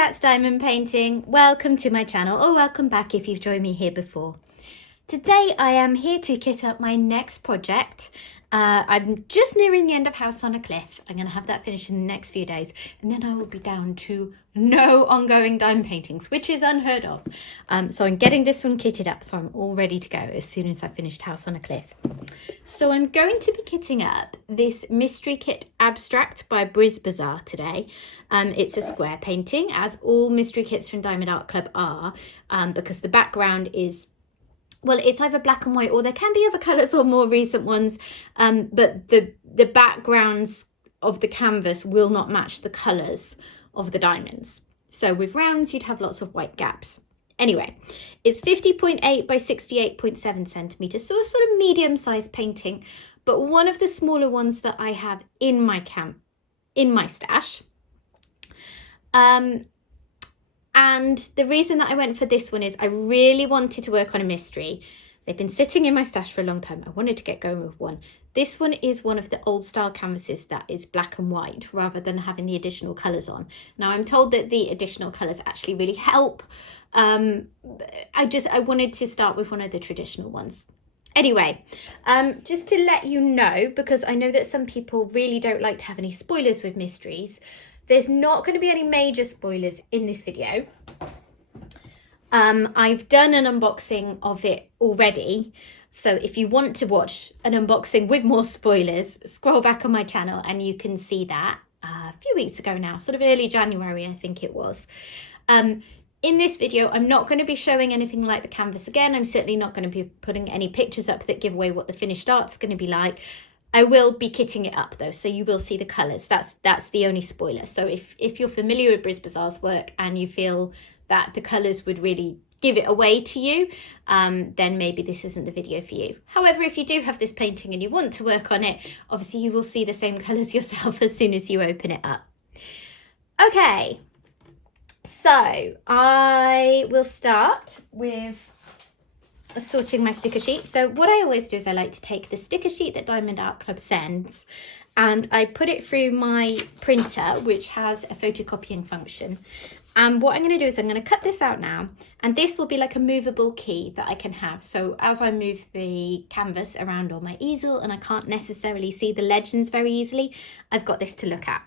Cat's Diamond Painting. Welcome to my channel, or welcome back if you've joined me here before. Today I am here to kit up my next project. I'm just nearing the end of House on a Cliff. I'm going to have that finished in the next few days, and then I will be down to no ongoing diamond paintings, which is unheard of. So I'm getting this one kitted up, so I'm all ready to go as soon as I've finished House on a Cliff. So I'm going to be kitting up this Mystery Kit Abstract by Brizbazaar today. It's a square painting, as all mystery kits from Diamond Art Club are, because the background is, well, it's either black and white, or there can be other colours or more recent ones, but the backgrounds of the canvas will not match the colours of the diamonds. So with rounds, you'd have lots of white gaps. Anyway, it's 50.8 by 68.7 centimetres, so a sort of medium-sized painting, but one of the smaller ones that I have in my stash. And the reason that I went for this one is I really wanted to work on a mystery. They've been sitting in my stash for a long time. I wanted to get going with one. This one is one of the old style canvases that is black and white rather than having the additional colours on. Now I'm told that the additional colours actually really help. I wanted to start with one of the traditional ones. Anyway, just to let you know, because I know that some people really don't like to have any spoilers with mysteries, there's not going to be any major spoilers in this video. I've done an unboxing of it already, so if you want to watch an unboxing with more spoilers, scroll back on my channel and you can see that a few weeks ago now, sort of early January I think it was. In this video, I'm not going to be showing anything like the canvas again. I'm certainly not going to be putting any pictures up that give away what the finished art's going to be like. I will be kitting it up though, so you will see the colours. That's the only spoiler. So if you're familiar with Brizbazaar's work and you feel that the colours would really give it away to you, then maybe this isn't the video for you. However, if you do have this painting and you want to work on it, obviously you will see the same colours yourself as soon as you open it up. Okay, so I will start with sorting my sticker sheet. So what I always do is I like to take the sticker sheet that Diamond Art Club sends and I put it through my printer, which has a photocopying function. And what I'm going to do is I'm going to cut this out now, and this will be like a movable key that I can have. So as I move the canvas around on my easel and I can't necessarily see the legends very easily, I've got this to look at.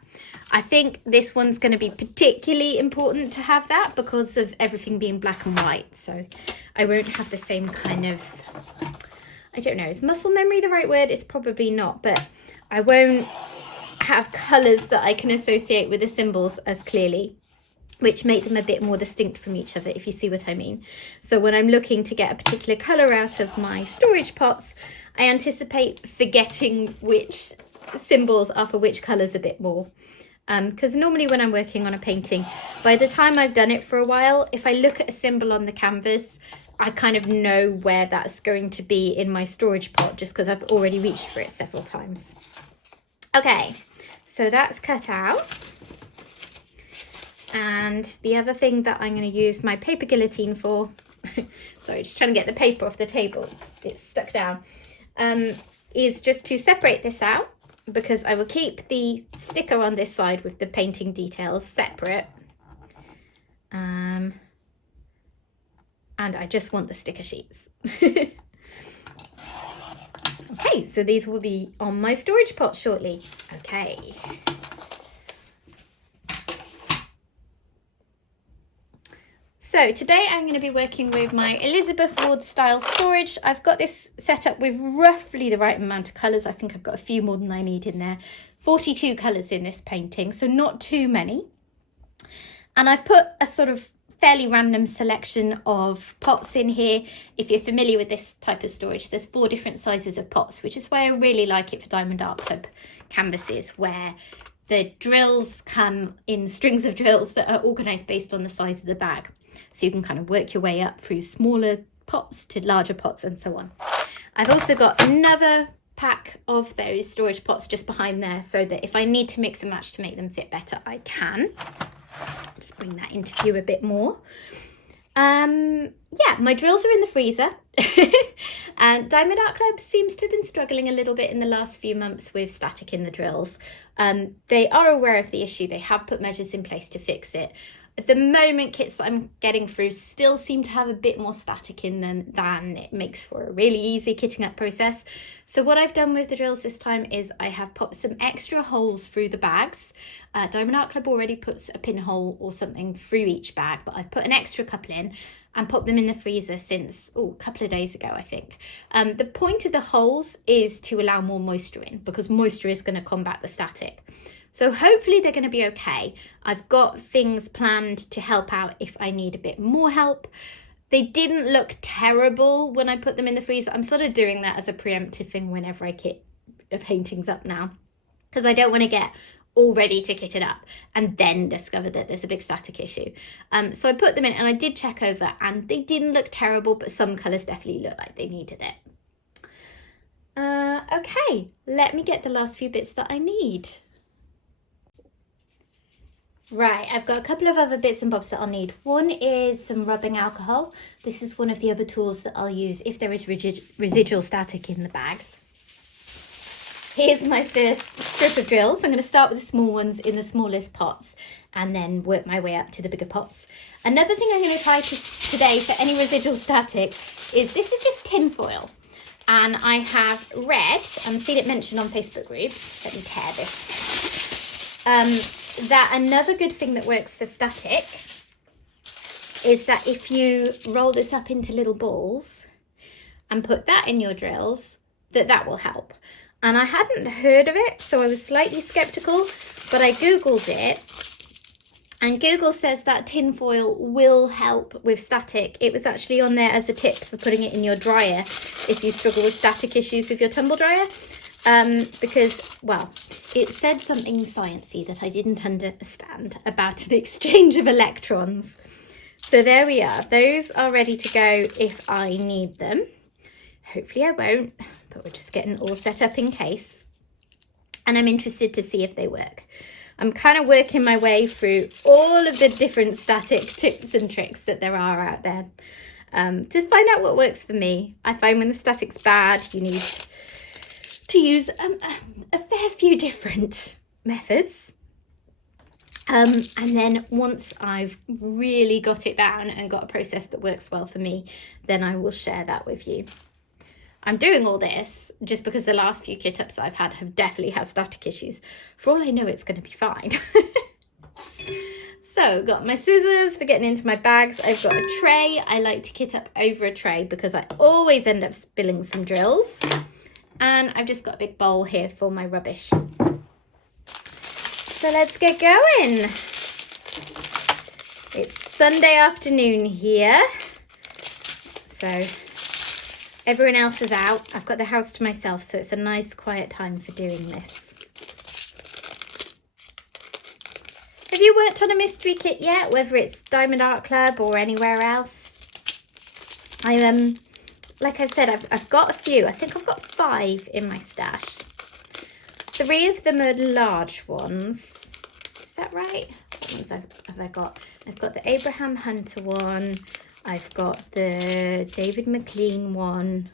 I think this one's going to be particularly important to have that because of everything being black and white. So I won't have the same kind of, I don't know, is muscle memory the right word? It's probably not, but I won't have colours that I can associate with the symbols as clearly, which make them a bit more distinct from each other, if you see what I mean. So when I'm looking to get a particular colour out of my storage pots, I anticipate forgetting which symbols are for which colours a bit more. Because normally when I'm working on a painting, by the time I've done it for a while, if I look at a symbol on the canvas, I kind of know where that's going to be in my storage pot, just because I've already reached for it several times. Okay, so that's cut out. And the other thing that I'm going to use my paper guillotine for, sorry, just trying to get the paper off the table, it's stuck down, is just to separate this out, because I will keep the sticker on this side with the painting details separate. And I just want the sticker sheets. Okay, so these will be on my storage pot shortly. Okay. So today I'm going to be working with my Elizabeth Ward style storage. I've got this set up with roughly the right amount of colours. I think I've got a few more than I need in there. 42 colours in this painting, so not too many. And I've put a sort of fairly random selection of pots in here. If you're familiar with this type of storage, there's 4 different sizes of pots, which is why I really like it for Diamond Art Club canvases, where the drills come in strings of drills that are organised based on the size of the bag. So you can kind of work your way up through smaller pots to larger pots and so on. I've also got another pack of those storage pots just behind there, so that if I need to mix and match to make them fit better, I can. Just bring that into view a bit more. Yeah, my drills are in the freezer. And Diamond Art Club seems to have been struggling a little bit in the last few months with static in the drills. They are aware of the issue. They have put measures in place to fix it. At the moment, kits that I'm getting through still seem to have a bit more static in them than it makes for a really easy kitting up process. So what I've done with the drills this time is I have popped some extra holes through the bags. Diamond Art Club already puts a pinhole or something through each bag, but I've put an extra couple in and popped them in the freezer since a couple of days ago, I think. The point of the holes is to allow more moisture in, because moisture is going to combat the static. So hopefully they're going to be okay. I've got things planned to help out if I need a bit more help. They didn't look terrible when I put them in the freezer. I'm sort of doing that as a preemptive thing whenever I kit paintings up now, because I don't want to get all ready to kit it up and then discover that there's a big static issue. So I put them in and I did check over and they didn't look terrible, but some colours definitely look like they needed it. Okay, let me get the last few bits that I need. Right, I've got a couple of other bits and bobs that I'll need. One is some rubbing alcohol. This is one of the other tools that I'll use if there is residual static in the bags. Here's my first strip of drills. I'm going to start with the small ones in the smallest pots and then work my way up to the bigger pots. Another thing I'm going to try today for any residual static is this is just tin foil. And I have read and seen it mentioned on Facebook groups, let me tear this, that another good thing that works for static is that if you roll this up into little balls and put that in your drills, that will help. And I hadn't heard of it, so I was slightly skeptical, but I Googled it, and Google says that tin foil will help with static. It was actually on there as a tip for putting it in your dryer if you struggle with static issues with your tumble dryer. Because, well, it said something sciencey that I didn't understand about an exchange of electrons. So there we are. Those are ready to go if I need them. Hopefully I won't, but we're just getting all set up in case. And I'm interested to see if they work. I'm kind of working my way through all of the different static tips and tricks that there are out there to find out what works for me. I find when the static's bad, you need to use a fair few different methods. And then once I've really got it down and got a process that works well for me, then I will share that with you. I'm doing all this just because the last few kit ups I've had have definitely had static issues. For all I know, it's going to be fine. So got my scissors for getting into my bags. I've got a tray. I like to kit up over a tray because I always end up spilling some drills. And I've just got a big bowl here for my rubbish. So let's get going. It's Sunday afternoon here. So everyone else is out. I've got the house to myself, so it's a nice quiet time for doing this. Have you worked on a mystery kit yet, whether it's Diamond Art Club or anywhere else? Like I said, I've got a few. I think I've got 5 in my stash. 3 of them are large ones. Is that right? What ones have I got? I've got the Abraham Hunter one. I've got the David McLean one.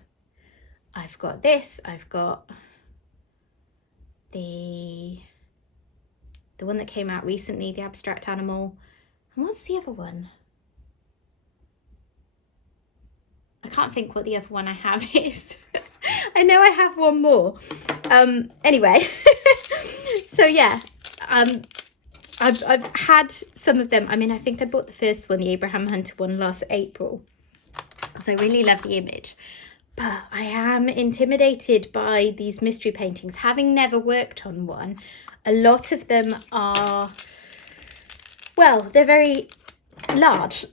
I've got this. I've got the one that came out recently, the abstract animal. And what's the other one? I can't think what the other one I have is. I know I have one more. Anyway, so yeah, I've had some of them. I mean, I think I bought the first one, the Abraham Hunter one, last April, because I really love the image. But I am intimidated by these mystery paintings. Having never worked on one, a lot of them are, well, they're very large.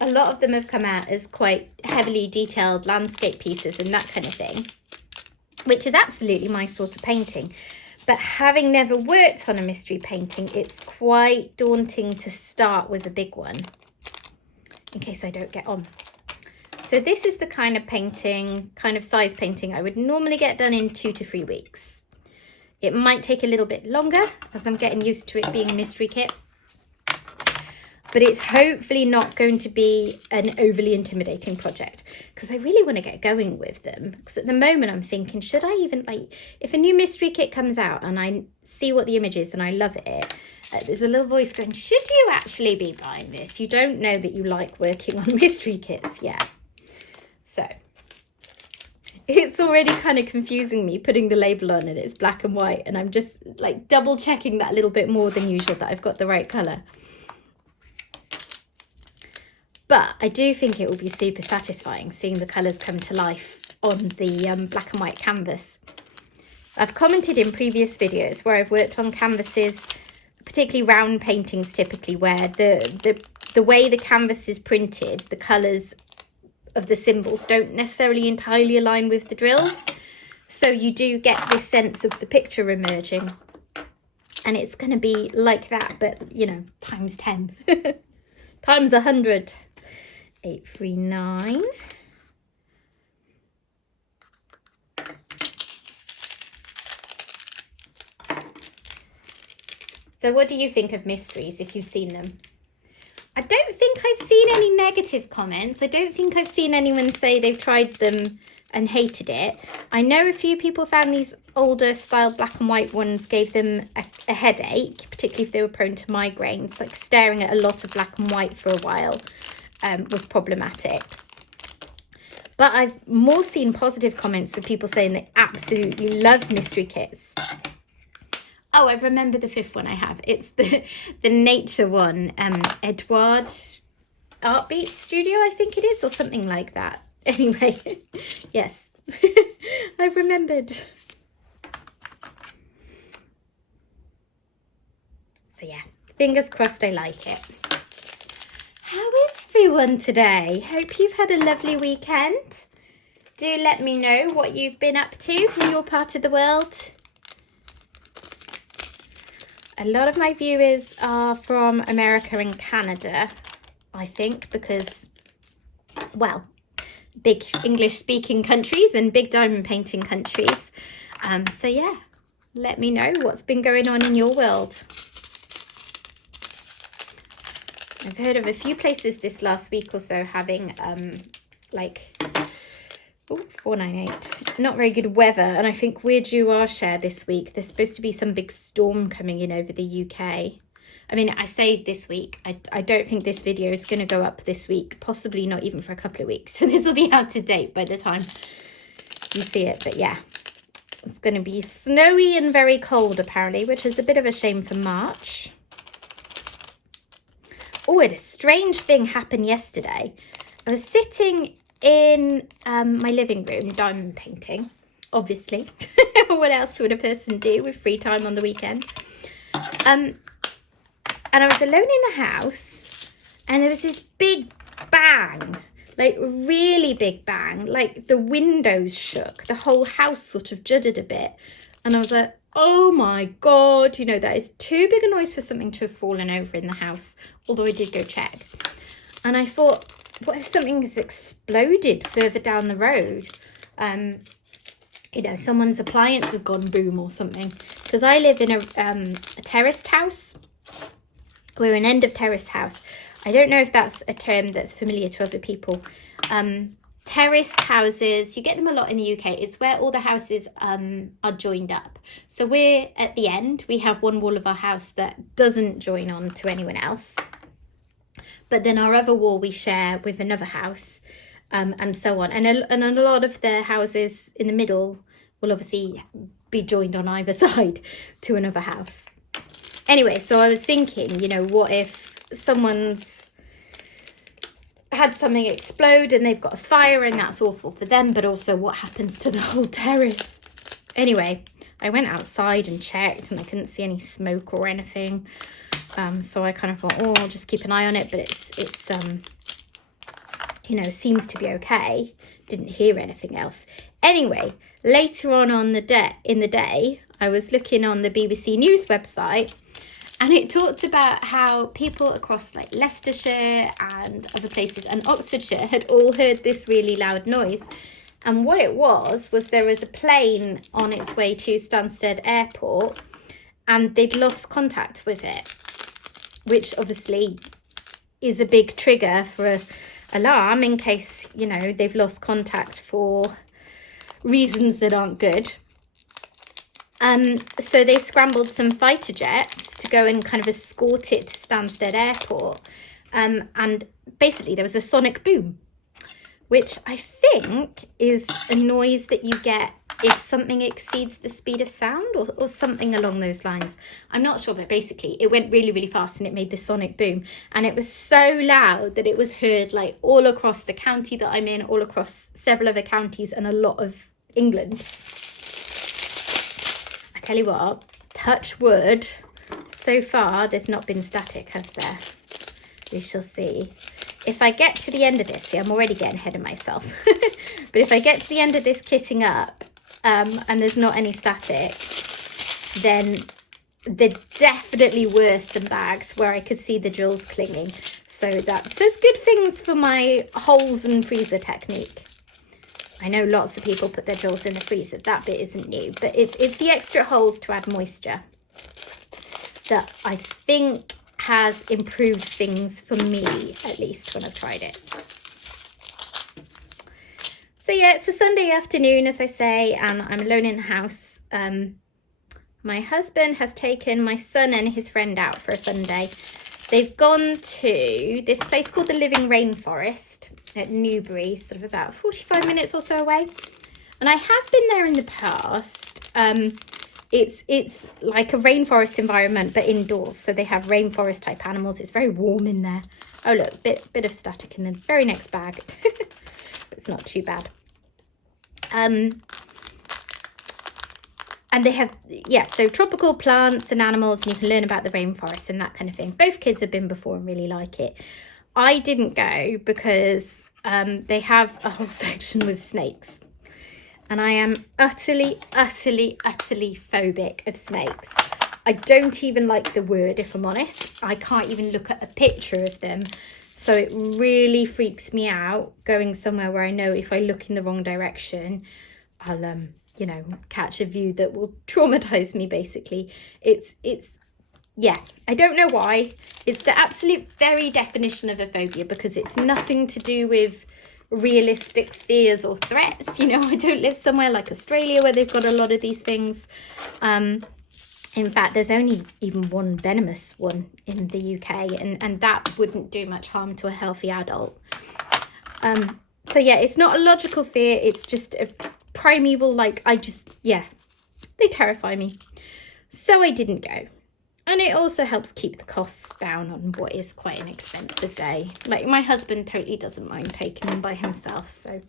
A lot of them have come out as quite heavily detailed landscape pieces and that kind of thing, which is absolutely my sort of painting. But having never worked on a mystery painting, it's quite daunting to start with a big one, in case I don't get on. So this is the kind of painting, kind of size painting I would normally get done in 2 to 3 weeks. It might take a little bit longer as I'm getting used to it being a mystery kit. But it's hopefully not going to be an overly intimidating project, because I really want to get going with them. Because at the moment I'm thinking, should I even, like, if a new mystery kit comes out and I see what the image is and I love it, there's a little voice going, should you actually be buying this? You don't know that you like working on mystery kits yet. So it's already kind of confusing me putting the label on and it's black and white, and I'm just like double checking that a little bit more than usual that I've got the right colour. But I do think it will be super satisfying seeing the colours come to life on the black and white canvas. I've commented in previous videos where I've worked on canvases, particularly round paintings typically, where the way the canvas is printed, the colours of the symbols don't necessarily entirely align with the drills. So you do get this sense of the picture emerging. And it's going to be like that, but, you know, times 10. Times 100. 839. So what do you think of mysteries if you've seen them? I don't think I've seen any negative comments. I don't think I've seen anyone say they've tried them and hated it. I know a few people found these older style black and white ones gave them a headache, particularly if they were prone to migraines. Like staring at a lot of black and white for a while was problematic. But I've more seen positive comments with people saying they absolutely love mystery kits. Oh, I remember the fifth one I have. It's the nature one, Edward Artbeat Studio, I think it is, or something like that. Anyway, yes, I've remembered. So yeah, fingers crossed I like it. How is everyone today? Hope you've had a lovely weekend. Do let me know what you've been up to in your part of the world. A lot of my viewers are from America and Canada, I think, because, well, big English-speaking countries and big diamond painting countries. So yeah, let me know what's been going on in your world. I've heard of a few places this last week or so having like 498, not very good weather, and I think we're due our share this week. There's supposed to be some big storm coming in over the UK. I mean, I say this week, I don't think this video is going to go up this week, possibly not even for a couple of weeks, so this will be out to date by the time you see it. But yeah, it's going to be snowy and very cold apparently, which is a bit of a shame for March. Oh, and a strange thing happened yesterday. I was sitting in my living room diamond painting, obviously. What else would a person do with free time on the weekend? And I was alone in the house, and there was this big bang, like really big bang, like the windows shook, the whole house sort of juddered a bit, and I was like, oh my god, you know, that is too big a noise for something to have fallen over in the house, although I did go check. And I thought, what if something has exploded further down the road? You know, someone's appliance has gone boom or something. Because I live in a terraced house. We're an end of terraced house. I don't know if that's a term that's familiar to other people. Terraced houses, you get them a lot in the UK. It's where all the houses are joined up. So we're at the end. We have one wall of our house that doesn't join on to anyone else. But then our other wall we share with another house, and so on. And a lot of the houses in the middle will obviously be joined on either side to another house. Anyway, so I was thinking, you know, what if someone's had something explode and they've got a fire, and that's awful for them, but also what happens to the whole terrace? Anyway, I went outside and checked, and I couldn't see any smoke or anything. So I kind of thought, oh, I'll just keep an eye on it, but it's you know, seems to be okay. Didn't hear anything else. Anyway, later on in the day, I was looking on the BBC News website, and it talked about how people across like Leicestershire and other places and Oxfordshire had all heard this really loud noise. And what it was there was a plane on its way to Stansted Airport, and they'd lost contact with it, which obviously is a big trigger for an alarm in case, you know, they've lost contact for reasons that aren't good. So they scrambled some fighter jets to go and kind of escort it to Stansted Airport. And basically there was a sonic boom, which I think is a noise that you get if something exceeds the speed of sound, or something along those lines. I'm not sure, but basically it went really, really fast and it made this sonic boom. And it was so loud that it was heard like all across the county that I'm in, all across several other counties and a lot of England. I tell you what, touch wood, so far there's not been static, has there? We shall see. If I get to the end of this, see, I'm already getting ahead of myself. But if I get to the end of this kitting up and there's not any static, then there definitely were some bags where I could see the drills clinging. So that says good things for my holes and freezer technique. I know lots of people put their drills in the freezer. That bit isn't new, but it's the extra holes to add moisture that I think has improved things for me, at least when I've tried it. So yeah, it's a Sunday afternoon, as I say, and I'm alone in the house. My husband has taken my son and his friend out for a fun day. They've gone to this place called the Living Rainforest at Newbury, sort of about 45 minutes or so away. And I have been there in the past. It's like a rainforest environment, but indoors. So they have rainforest type animals. It's very warm in there. Oh look, bit of static in the very next bag. It's not too bad. And they have, yeah, so tropical plants and animals, and you can learn about the rainforest and that kind of thing. Both kids have been before and really like it. I didn't go because they have a whole section with snakes. And I am utterly, utterly, utterly phobic of snakes. I don't even like the word, if I'm honest. I can't even look at a picture of them. So it really freaks me out going somewhere where I know if I look in the wrong direction, I'll, you know, catch a view that will traumatize me, basically. It's, yeah, I don't know why. It's the absolute very definition of a phobia, because it's nothing to do with realistic fears or threats. You know, I don't live somewhere like Australia where they've got a lot of these things. In fact, there's only even one venomous one in the UK, and that wouldn't do much harm to a healthy adult. So yeah, it's not a logical fear, it's just a primeval, like, yeah, they terrify me. So I didn't go. And it also helps keep the costs down on what is quite an expensive day. Like, my husband totally doesn't mind taking them by himself. So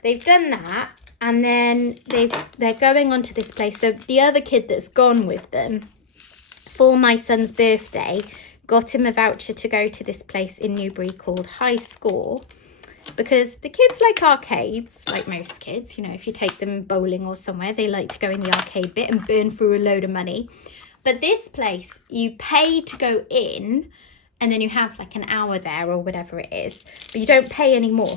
they've done that. And then they're going on to this place. So the other kid that's gone with them for my son's birthday got him a voucher to go to this place in Newbury called High Score. Because the kids like arcades, like most kids. You know, if you take them bowling or somewhere, they like to go in the arcade bit and burn through a load of money. But this place, you pay to go in, and then you have like an hour there or whatever it is. But you don't pay any more.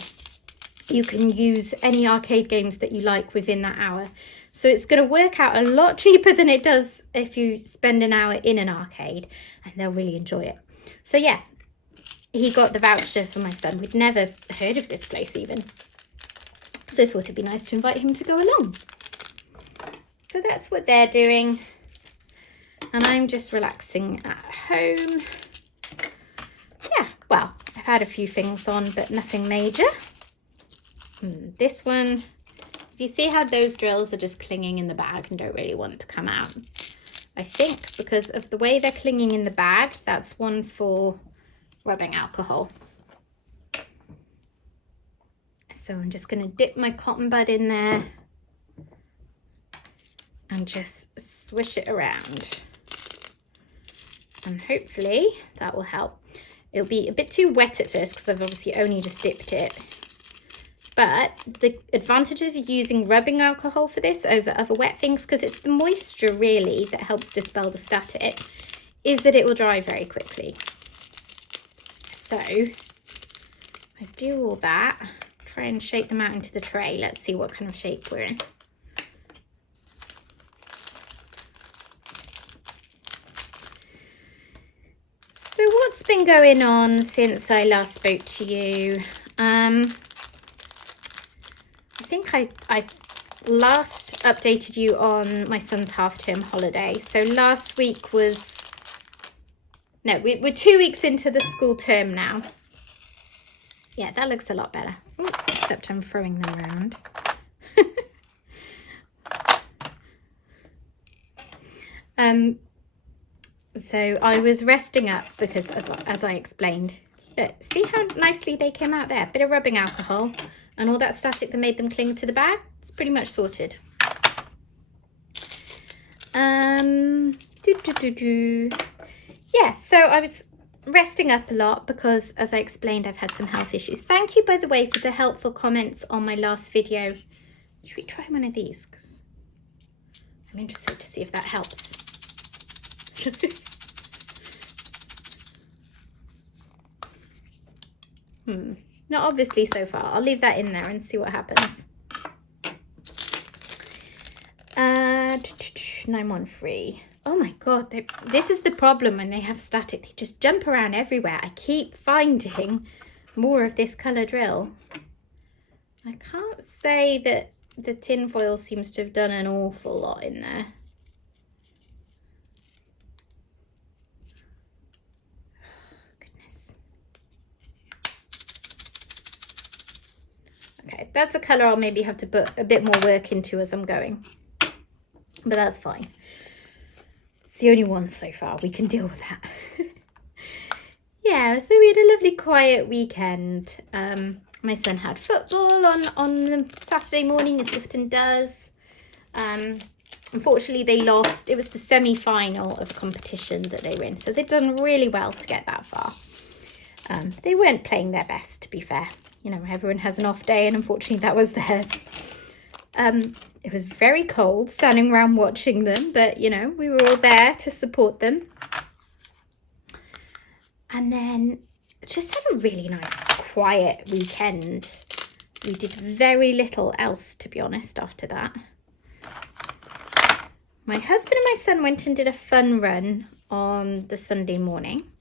You can use any arcade games that you like within that hour. So it's going to work out a lot cheaper than it does if you spend an hour in an arcade, and they'll really enjoy it. So yeah, he got the voucher for my son. We'd never heard of this place even. So I thought it'd be nice to invite him to go along. So that's what they're doing. And I'm just relaxing at home. Yeah, well, I've had a few things on, but nothing major. This one, do you see how those drills are just clinging in the bag and don't really want to come out? I think because of the way they're clinging in the bag, that's one for rubbing alcohol. So I'm just going to dip my cotton bud in there and just swish it around. And hopefully that will help. It'll be a bit too wet at first because I've obviously only just dipped it. But the advantage of using rubbing alcohol for this over other wet things, because it's the moisture really that helps dispel the static, is that it will dry very quickly. So I do all that, try and shake them out into the tray. Let's see what kind of shape we're in. So what's been going on since I last spoke to you? I think I last updated you on my son's half-term holiday. So last week was, no, we're 2 weeks into the school term now. Yeah, that looks a lot better. Ooh, except I'm throwing them around. So I was resting up because, as I explained, see how nicely they came out there? Bit of rubbing alcohol and all that static that made them cling to the bag. It's pretty much sorted. Yeah, so I was resting up a lot because, as I explained, I've had some health issues. Thank you, by the way, for the helpful comments on my last video. Should we try one of these? 'Cause I'm interested to see if that helps. Not obviously so far. I'll leave that in there and see what happens. 913. Oh my god, this is the problem when they have static. They just jump around everywhere. I keep finding more of this colour drill. I can't say that the tin foil seems to have done an awful lot in there. Okay, that's a colour I'll maybe have to put a bit more work into as I'm going. But that's fine. It's the only one so far. We can deal with that. Yeah, so we had a lovely quiet weekend. My son had football on the Saturday morning, as he often does. Unfortunately, they lost. It was the semi-final of competition that they were in. So they'd done really well to get that far. They weren't playing their best, to be fair. You know, everyone has an off day, and unfortunately that was theirs. It was very cold standing around watching them, but, you know, we were all there to support them. And then just had a really nice, quiet weekend. We did very little else, to be honest, after that. My husband and my son went and did a fun run on the Sunday morning,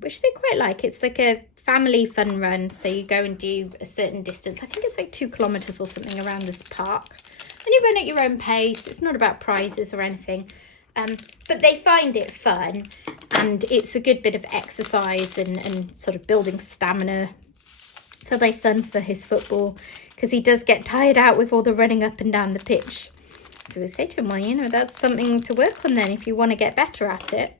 which they quite like. It's like a family fun run, so you go and do a certain distance. I think it's like 2 kilometers or something around this park, and you run at your own pace. It's not about prizes or anything, but they find it fun, and it's a good bit of exercise and sort of building stamina for my son for his football, because he does get tired out with all the running up and down the pitch. So we say to him, well, you know, that's something to work on then if you want to get better at it.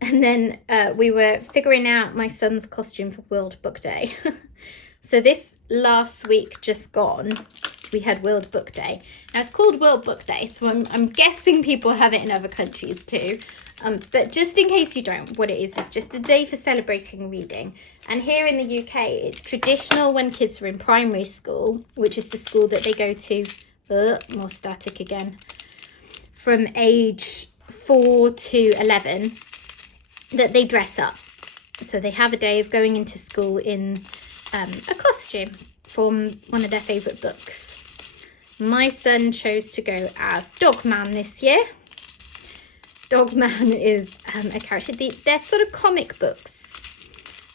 And then we were figuring out my son's costume for World Book Day. So this last week just gone, we had World Book Day. Now it's called World Book Day, so I'm guessing people have it in other countries too. But just in case you don't, what it is just a day for celebrating reading. And here in the UK, it's traditional when kids are in primary school, which is the school that they go to, more static again, from age 4 to 11, that they dress up. So they have a day of going into school in a costume from one of their favourite books. My son chose to go as Dogman this year. Dogman is a character. They're sort of comic books,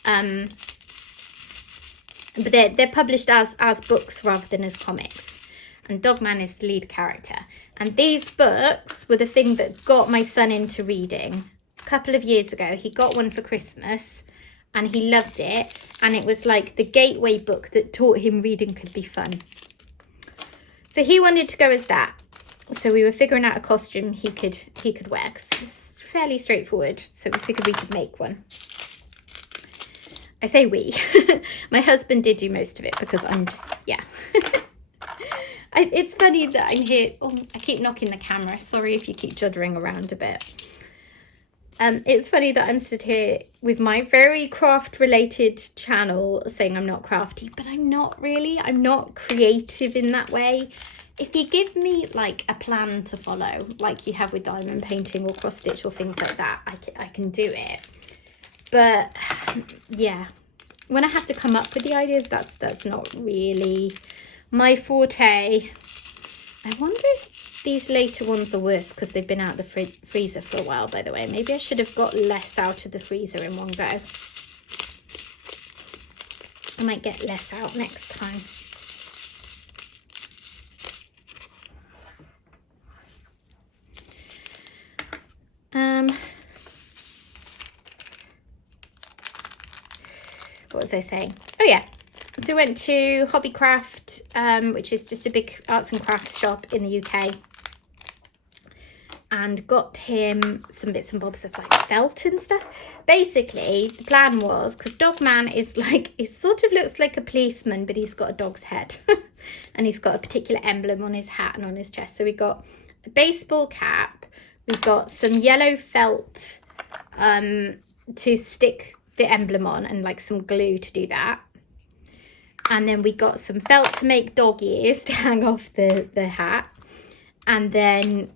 but they're published as books rather than as comics. And Dogman is the lead character. And these books were the thing that got my son into reading. A couple of years ago, he got one for Christmas, and he loved it. And it was like the gateway book that taught him reading could be fun. So he wanted to go as that. So we were figuring out a costume he could wear, because it was fairly straightforward. So we figured we could make one. I say we. My husband did do most of it because I'm just, yeah. It's funny that I'm here. Oh, I keep knocking the camera. Sorry if you keep juddering around a bit. It's funny that I'm stood here with my very craft-related channel saying I'm not crafty, but I'm not really. I'm not creative in that way. If you give me like a plan to follow, like you have with diamond painting or cross stitch or things like that, I can do it. But yeah, when I have to come up with the ideas, that's not really my forte. I wonder if these later ones are worse because they've been out of the freezer for a while, by the way. Maybe I should have got less out of the freezer in one go. I might get less out next time. What was I saying? Oh yeah, so we went to Hobbycraft, which is just a big arts and crafts shop in the UK, and got him some bits and bobs of like felt and stuff. Basically, the plan was, because Dogman is like, he sort of looks like a policeman, but he's got a dog's head and he's got a particular emblem on his hat and on his chest. So we got a baseball cap, we got some yellow felt to stick the emblem on, and like some glue to do that, and then we got some felt to make dog ears to hang off the hat, and then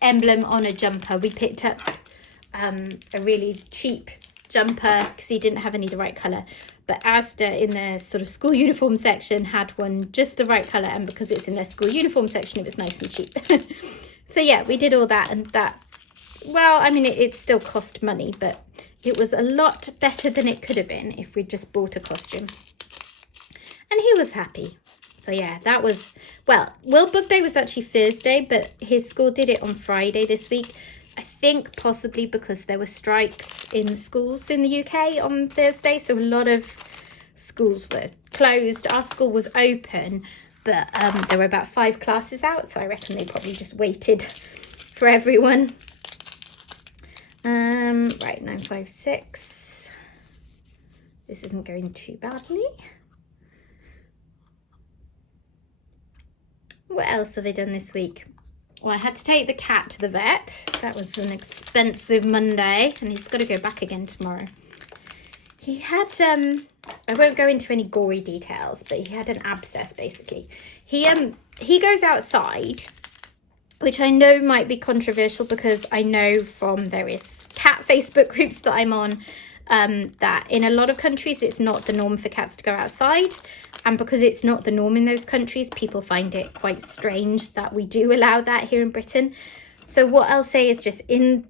emblem on a jumper. We picked up a really cheap jumper because he didn't have any the right colour, but Asda in their sort of school uniform section had one just the right colour, and because it's in their school uniform section it was nice and cheap. So yeah, we did all that, and that, well, I mean, it still cost money, but it was a lot better than it could have been if we'd just bought a costume. And he was happy. So yeah, that was, well, World Book Day was actually Thursday, but his school did it on Friday this week. I think possibly because there were strikes in schools in the UK on Thursday, so a lot of schools were closed. Our school was open, but there were about 5 classes out, so I reckon they probably just waited for everyone. Right, 956. This isn't going too badly. What else have I done this week? Well, I had to take the cat to the vet. That was an expensive Monday, and he's got to go back again tomorrow. He had, I won't go into any gory details, but he had an abscess, basically. He goes outside, which I know might be controversial because I know from various cat Facebook groups that I'm on that in a lot of countries it's not the norm for cats to go outside, and because it's not the norm in those countries, people find it quite strange that we do allow that here in Britain. So what I'll say is, just in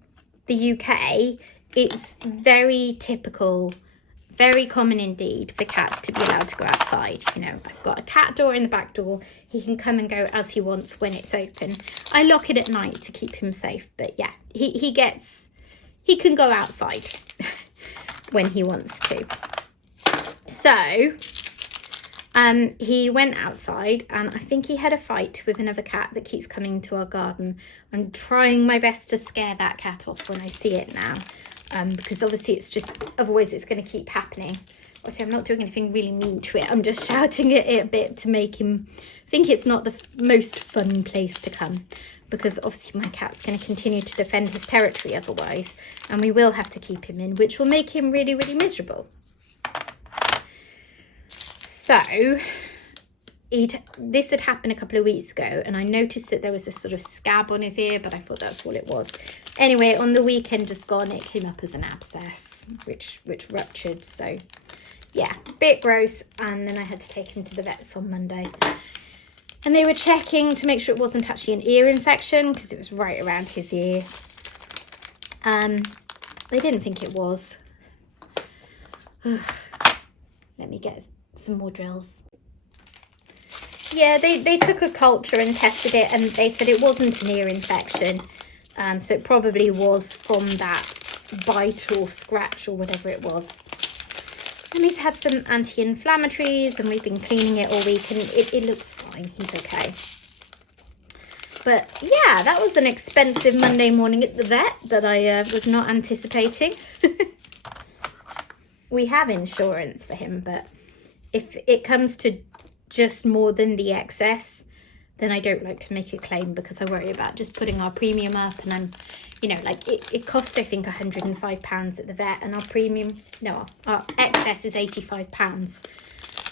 the UK, it's very typical, very common indeed for cats to be allowed to go outside. You know, I've got a cat door in the back door. He can come and go as he wants when it's open. I lock it at night to keep him safe, but yeah, he can go outside when he wants to. So he went outside, and I think he had a fight with another cat that keeps coming to our garden. I'm trying my best to scare that cat off when I see it now, because obviously it's just, otherwise it's going to keep happening. Obviously I'm not doing anything really mean to it, I'm just shouting at it a bit to make him think it's not the most fun place to come, because obviously my cat's going to continue to defend his territory otherwise, and we will have to keep him in, which will make him really, really miserable. So this had happened a couple of weeks ago, and I noticed that there was a sort of scab on his ear, but I thought that's all it was. Anyway, on the weekend just gone, it came up as an abscess, which ruptured. So yeah, a bit gross. And then I had to take him to the vets on Monday, and they were checking to make sure it wasn't actually an ear infection, because it was right around his ear. They didn't think it was. Let me get some more drills. Yeah, they took a culture and tested it, and they said it wasn't an ear infection. So it probably was from that bite or scratch or whatever it was. And he's had some anti-inflammatories, and we've been cleaning it all week, and it looks fine. He's okay. But yeah, that was an expensive Monday morning at the vet that I was not anticipating. We have insurance for him, but if it comes to just more than the excess, then I don't like to make a claim, because I worry about just putting our premium up, and I'm, you know, like it cost I think £105 at the vet, and our premium, no, our excess is £85.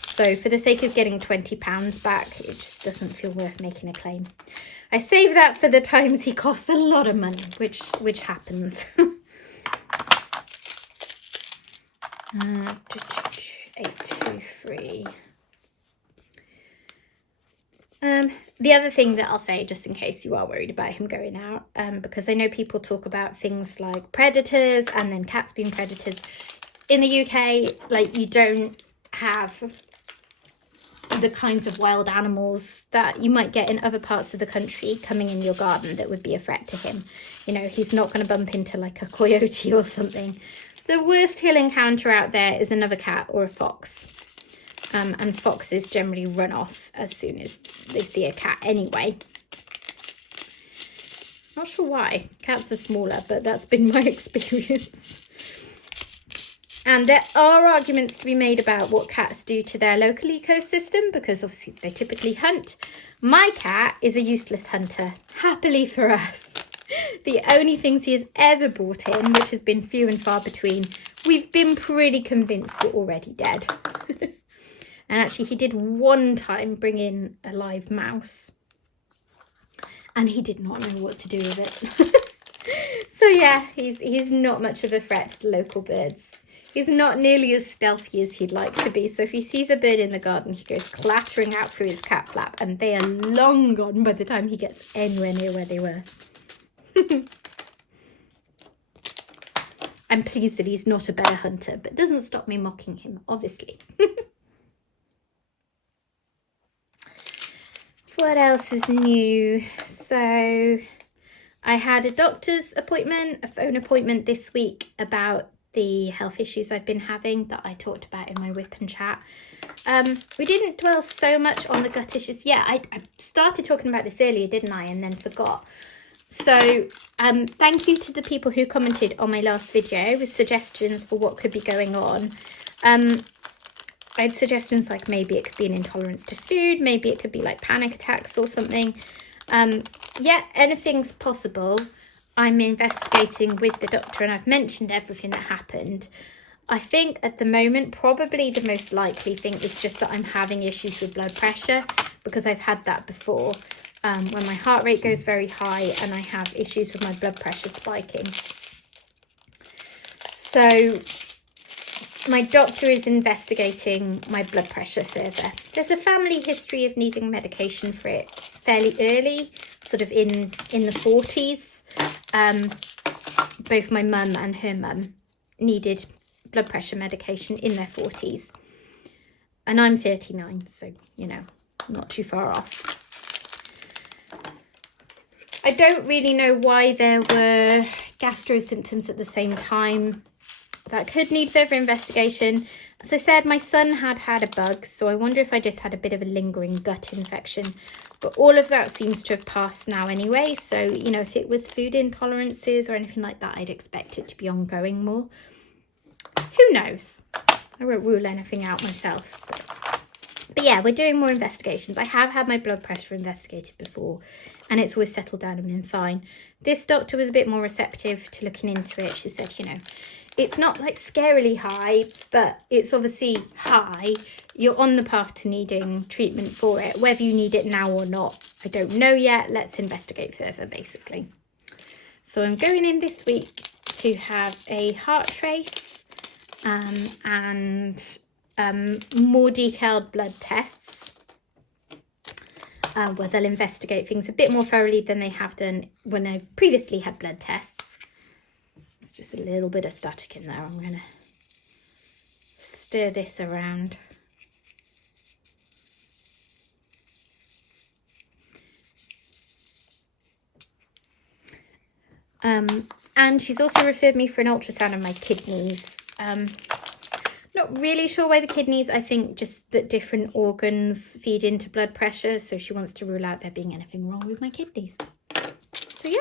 So for the sake of getting £20 back, it just doesn't feel worth making a claim. I save that for the times he costs a lot of money, which happens. 823. The other thing that I'll say, just in case you are worried about him going out, because I know people talk about things like predators and then cats being predators. In the UK, like, you don't have the kinds of wild animals that you might get in other parts of the country coming in your garden that would be a threat to him. You know, he's not going to bump into like a coyote or something. The worst he'll encounter out there is another cat or a fox. And foxes generally run off as soon as they see a cat anyway. Not sure why. Cats are smaller, but that's been my experience. And there are arguments to be made about what cats do to their local ecosystem, because obviously they typically hunt. My cat is a useless hunter, happily for us. The only things he has ever brought in, which has been few and far between, we've been pretty convinced were already dead. And actually he did one time bring in a live mouse, and he did not know what to do with it. So yeah, he's not much of a threat to the local birds. He's not nearly as stealthy as he'd like to be. So if he sees a bird in the garden, he goes clattering out through his cat flap, and they are long gone by the time he gets anywhere near where they were. I'm pleased that he's not a bear hunter, but it doesn't stop me mocking him, obviously. What else is new? So I had a doctor's appointment, a phone appointment this week about the health issues I've been having that I talked about in my Wip'n'Chat. We didn't dwell so much on the gut issues. Yeah, I started talking about this earlier, didn't I? And then forgot. So thank you to the people who commented on my last video with suggestions for what could be going on. I had suggestions like maybe it could be an intolerance to food, maybe it could be like panic attacks or something. Yeah, anything's possible. I'm investigating with the doctor, and I've mentioned everything that happened. I think at the moment, probably the most likely thing is just that I'm having issues with blood pressure, because I've had that before, when my heart rate goes very high and I have issues with my blood pressure spiking. So my doctor is investigating my blood pressure further. There's a family history of needing medication for it fairly early, sort of in the 40s. Both my mum and her mum needed blood pressure medication in their 40s. And I'm 39, so, you know, not too far off. I don't really know why there were gastro symptoms at the same time. That could need further investigation. As I said, my son had a bug, so I wonder if I just had a bit of a lingering gut infection. But all of that seems to have passed now anyway. So, you know, if it was food intolerances or anything like that, I'd expect it to be ongoing more. Who knows? I won't rule anything out myself. But yeah, we're doing more investigations. I have had my blood pressure investigated before, and it's always settled down and been fine. This doctor was a bit more receptive to looking into it. She said, you know, it's not like scarily high, but it's obviously high. You're on the path to needing treatment for it. Whether you need it now or not, I don't know yet. Let's investigate further, basically. So I'm going in this week to have a heart trace and more detailed blood tests, where they'll investigate things a bit more thoroughly than they have done when I've previously had blood tests. It's just a little bit of static in there. I'm going to stir this around. And she's also referred me for an ultrasound of my kidneys. Not really sure why the kidneys. I think just that different organs feed into blood pressure, so she wants to rule out there being anything wrong with my kidneys. So yeah,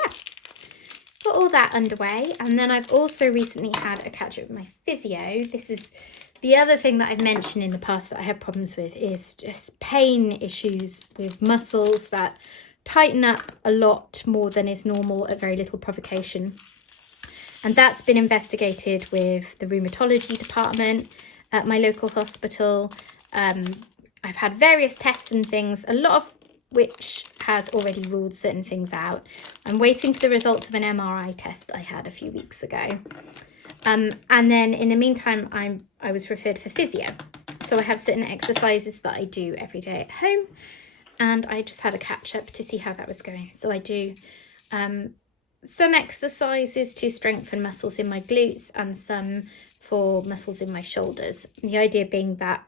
got all that underway. And then I've also recently had a catch up with my physio. This is the other thing that I've mentioned in the past that I have problems with, is just pain issues with muscles that tighten up a lot more than is normal at very little provocation. And that's been investigated with the rheumatology department at my local hospital. I've had various tests and things, a lot of which has already ruled certain things out. I'm waiting for the results of an MRI test I had a few weeks ago. And then in the meantime, I was referred for physio. So I have certain exercises that I do every day at home. And I just had a catch up to see how that was going. So I do some exercises to strengthen muscles in my glutes and some for muscles in my shoulders. The idea being that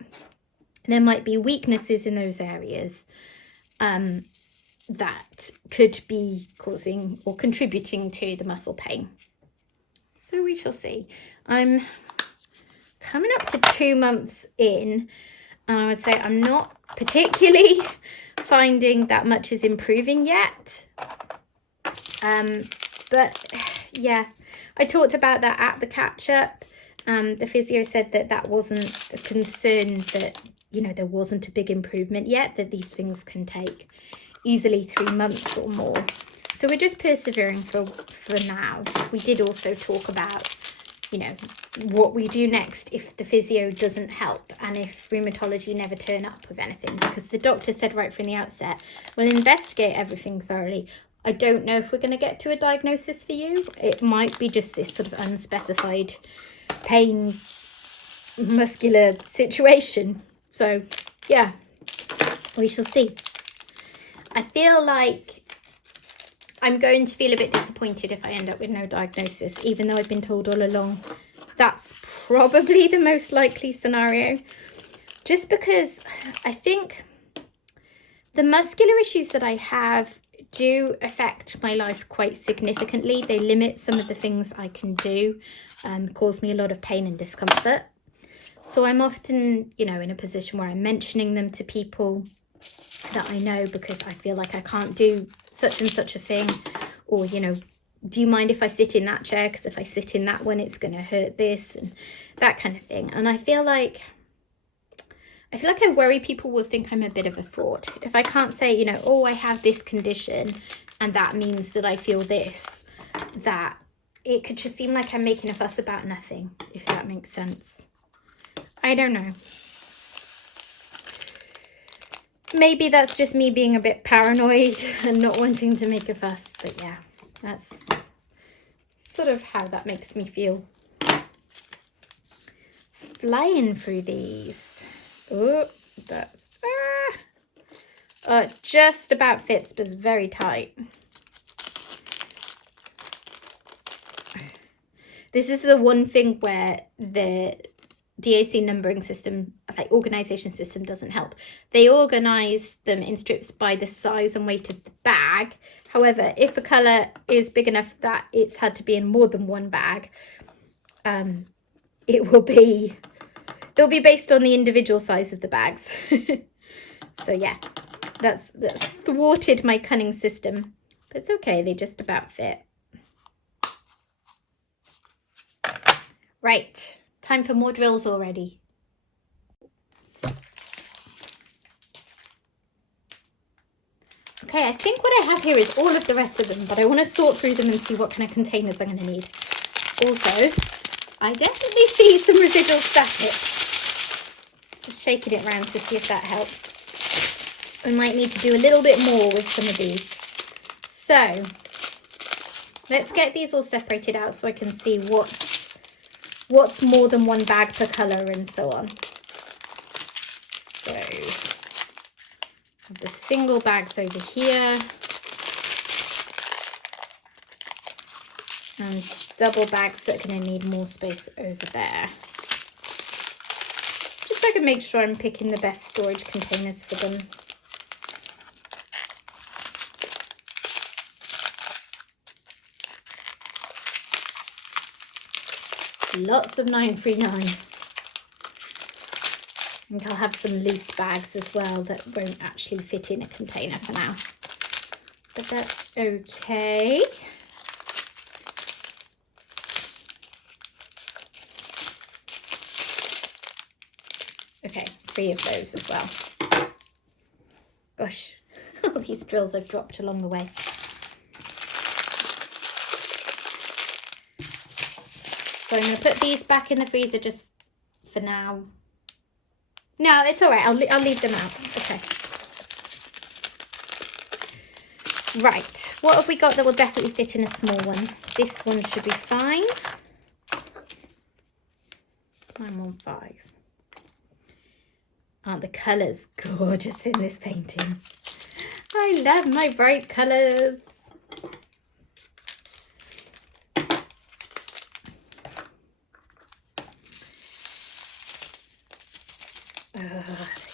there might be weaknesses in those areas that could be causing or contributing to the muscle pain. So we shall see. I'm coming up to 2 months in, and I would say I'm not particularly finding that much is improving yet. But yeah, I talked about that at the catch-up. The physio said that that wasn't a concern, that, you know, there wasn't a big improvement yet, that these things can take easily 3 months or more. So we're just persevering for now. We did also talk about, you know, what we do next if the physio doesn't help and if rheumatology never turn up with anything, because the doctor said right from the outset, we'll investigate everything thoroughly. I don't know if we're going to get to a diagnosis for you. It might be just this sort of unspecified pain, muscular situation. So yeah, we shall see. I feel like I'm going to feel a bit disappointed if I end up with no diagnosis, even though I've been told all along that's probably the most likely scenario, just because I think the muscular issues that I have do affect my life quite significantly. They limit some of the things I can do and cause me a lot of pain and discomfort. So I'm often, you know, in a position where I'm mentioning them to people that I know, because I feel like I can't do such and such a thing, or, you know, do you mind if I sit in that chair, because if I sit in that one it's going to hurt this, and that kind of thing. And I feel like I worry people will think I'm a bit of a fraud if I can't say, you know, oh, I have this condition and that means that I feel this, that it could just seem like I'm making a fuss about nothing, if that makes sense. I don't know. Maybe that's just me being a bit paranoid and not wanting to make a fuss, but yeah, that's sort of how that makes me feel. Flying through these. Oh, that's just about fits, but it's very tight. This is the one thing where the DAC numbering system, like organization system, doesn't help. They organize them in strips by the size and weight of the bag. However, if a color is big enough that it's had to be in more than one bag, it'll be based on the individual size of the bags. So yeah, that's thwarted my cunning system, but it's okay, they just about fit. Right, time for more drills already. Okay, I think what I have here is all of the rest of them, but I want to sort through them and see what kind of containers I'm going to need. Also, I definitely see some residual static. Just shaking it around to see if that helps. I might need to do a little bit more with some of these. So, let's get these all separated out so I can see what's more than one bag per colour and so on. So, the single bags over here, and double bags that are going to need more space over there. Just so I can make sure I'm picking the best storage containers for them. Lots of 939. I think I'll have some loose bags as well that won't actually fit in a container for now, but that's okay. Okay, 3 of those as well. Gosh, all these drills I've dropped along the way. So I'm going to put these back in the freezer just for now. No, it's all right. I'll leave them out. Okay. Right. What have we got that will definitely fit in a small one? This one should be fine. 915. Aren't the colours gorgeous in this painting? I love my bright colours.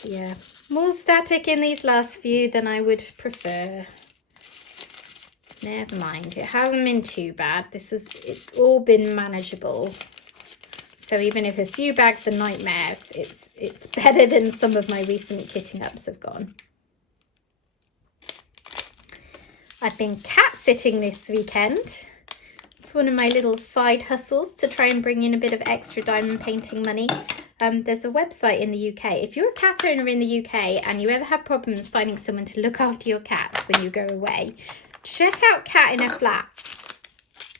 Yeah, more static in these last few than I would prefer. Never mind, it hasn't been too bad. It's all been manageable. So even if a few bags are nightmares, it's better than some of my recent kitting ups have gone. I've been cat sitting this weekend. It's one of my little side hustles to try and bring in a bit of extra diamond painting money. There's a website in the UK. If you're a cat owner in the UK and you ever have problems finding someone to look after your cats when you go away, check out Cat in a Flat,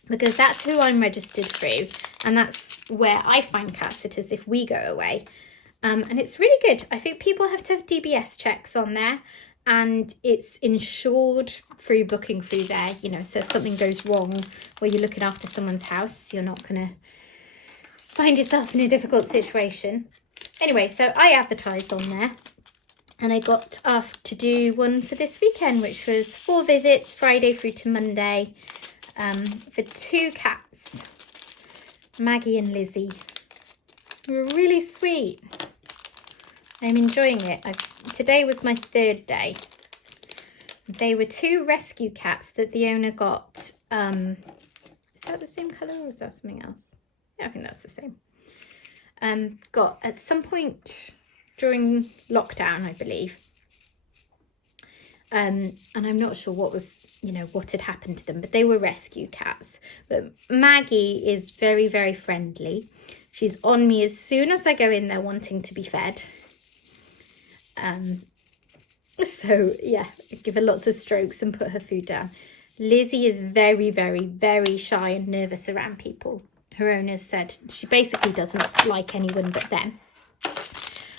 because that's who I'm registered through, and that's where I find cat sitters if we go away. And it's really good. I think people have to have DBS checks on there, and it's insured through booking through there, you know, so if something goes wrong where you're looking after someone's house, you're not going to find yourself in a difficult situation. Anyway, so I advertised on there, and I got asked to do one for this weekend, which was 4 visits, Friday through to Monday, for 2 cats, Maggie and Lizzie. They were really sweet. I'm enjoying it. Today was my 3rd day. They were 2 rescue cats that the owner got. Is that the same colour or is that something else? Yeah, I think that's the same. Got at some point during lockdown, I believe. And I'm not sure what was, you know, what had happened to them, but they were rescue cats. But Maggie is very, very friendly. She's on me as soon as I go in there wanting to be fed. So yeah, I give her lots of strokes and put her food down. Lizzie is very, very, very shy and nervous around people. Her owner said she basically doesn't like anyone but them.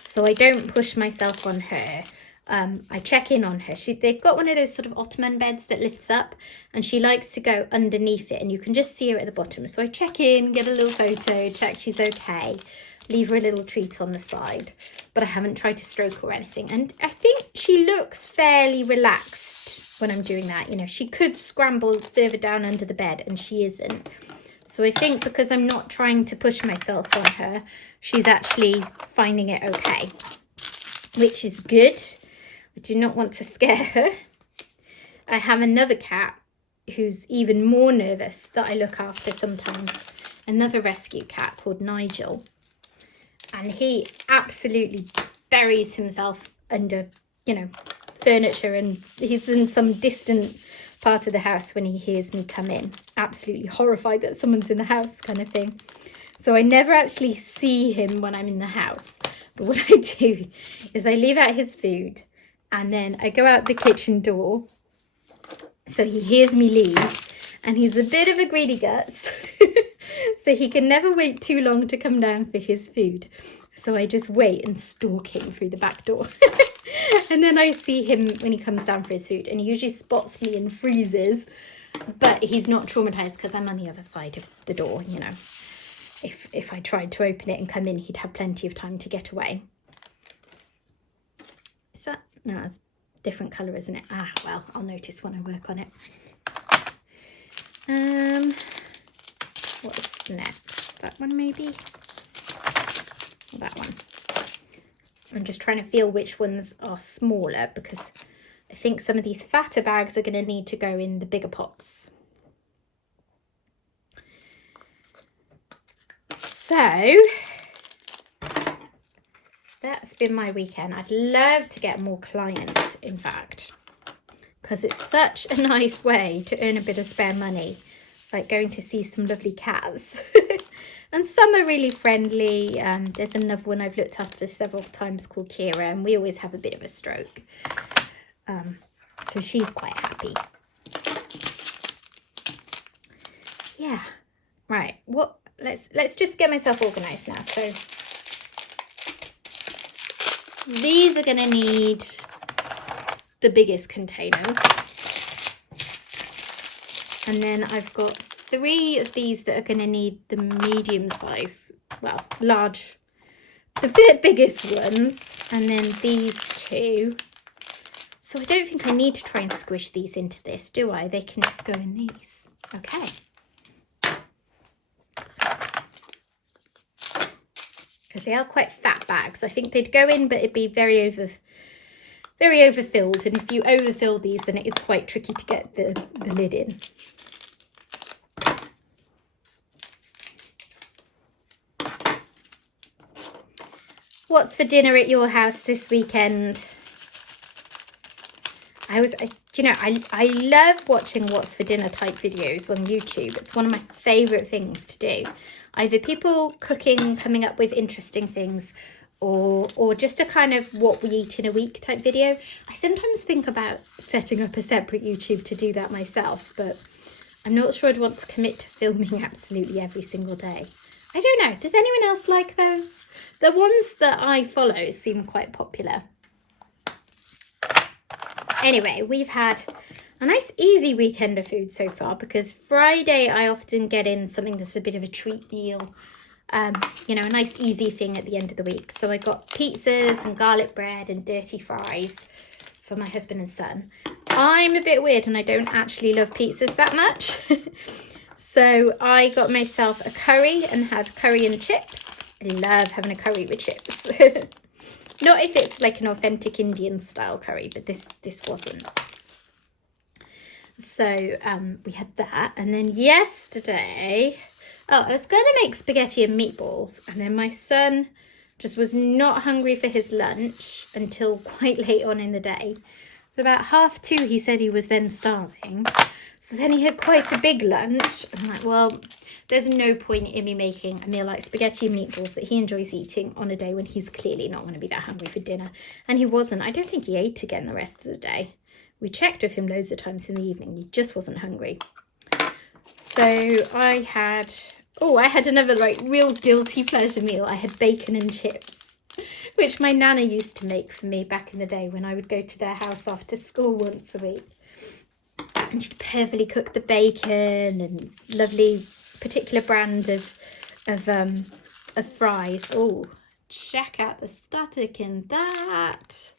So I don't push myself on her. I check in on her. They've got one of those sort of Ottoman beds that lifts up, and she likes to go underneath it, and you can just see her at the bottom. So I check in, get a little photo, check she's okay, leave her a little treat on the side, but I haven't tried to stroke her or anything. And I think she looks fairly relaxed when I'm doing that. You know, she could scramble further down under the bed, and she isn't. So I think because I'm not trying to push myself on her, she's actually finding it okay, which is good. I do not want to scare her. I have another cat who's even more nervous that I look after sometimes, another rescue cat called Nigel. And he absolutely buries himself under, you know, furniture, and he's in some distant part of the house when he hears me come in, absolutely horrified that someone's in the house kind of thing. So I never actually see him when I'm in the house, but what I do is I leave out his food, and then I go out the kitchen door so he hears me leave, and he's a bit of a greedy guts so he can never wait too long to come down for his food. So I just wait and stalk him through the back door. And then I see him when he comes down for his food, and he usually spots me and freezes, but he's not traumatized because I'm on the other side of the door, you know. If I tried to open it and come in, he'd have plenty of time to get away. Is that? No, it's a different colour, isn't it? Ah, well, I'll notice when I work on it. What's next? That one maybe? Or that one. I'm just trying to feel which ones are smaller, because I think some of these fatter bags are going to need to go in the bigger pots. So that's been my weekend. I'd love to get more clients, in fact, because it's such a nice way to earn a bit of spare money, like going to see some lovely cats. And some are really friendly. There's another one I've looked after several times called Kira, and we always have a bit of a stroke. So she's quite happy. Yeah. Right. What? Let's just get myself organised now. So these are going to need the biggest containers. And then I've got 3 of these that are going to need the medium size, well, large, the biggest ones, and then these 2. So I don't think I need to try and squish these into this, do I? They can just go in these. Okay. Because because they are quite fat bags. I think they'd go in, but it'd be very overfilled. And if you overfill these, then it is quite tricky to get the lid in. What's for dinner at your house this weekend? I love watching what's for dinner type videos on YouTube. It's one of my favourite things to do. Either people cooking, coming up with interesting things, or just a kind of what we eat in a week type video. I sometimes think about setting up a separate YouTube to do that myself, but I'm not sure I'd want to commit to filming absolutely every single day. I don't know. Does anyone else like those? The ones that I follow seem quite popular. Anyway, we've had a nice easy weekend of food so far, because Friday I often get in something that's a bit of a treat meal. You know, a nice easy thing at the end of the week. So I got pizzas and garlic bread and dirty fries for my husband and son. I'm a bit weird and I don't actually love pizzas that much. So I got myself a curry and had curry and chips. I love having a curry with chips. Not if it's like an authentic Indian style curry, but this wasn't. So we had that. And then yesterday, I was going to make spaghetti and meatballs. And then my son just was not hungry for his lunch until quite late on in the day. So about 2:30, he said he was then starving. So then he had quite a big lunch. I'm like, well, there's no point in me making a meal like spaghetti and meatballs that he enjoys eating on a day when he's clearly not going to be that hungry for dinner. And he wasn't. I don't think he ate again the rest of the day. We checked with him loads of times in the evening. He just wasn't hungry. So I had another like real guilty pleasure meal. I had bacon and chips, which my nana used to make for me back in the day when I would go to their house after school once a week. And she'd perfectly cook the bacon and lovely particular brand of fries. Oh, check out the static in that.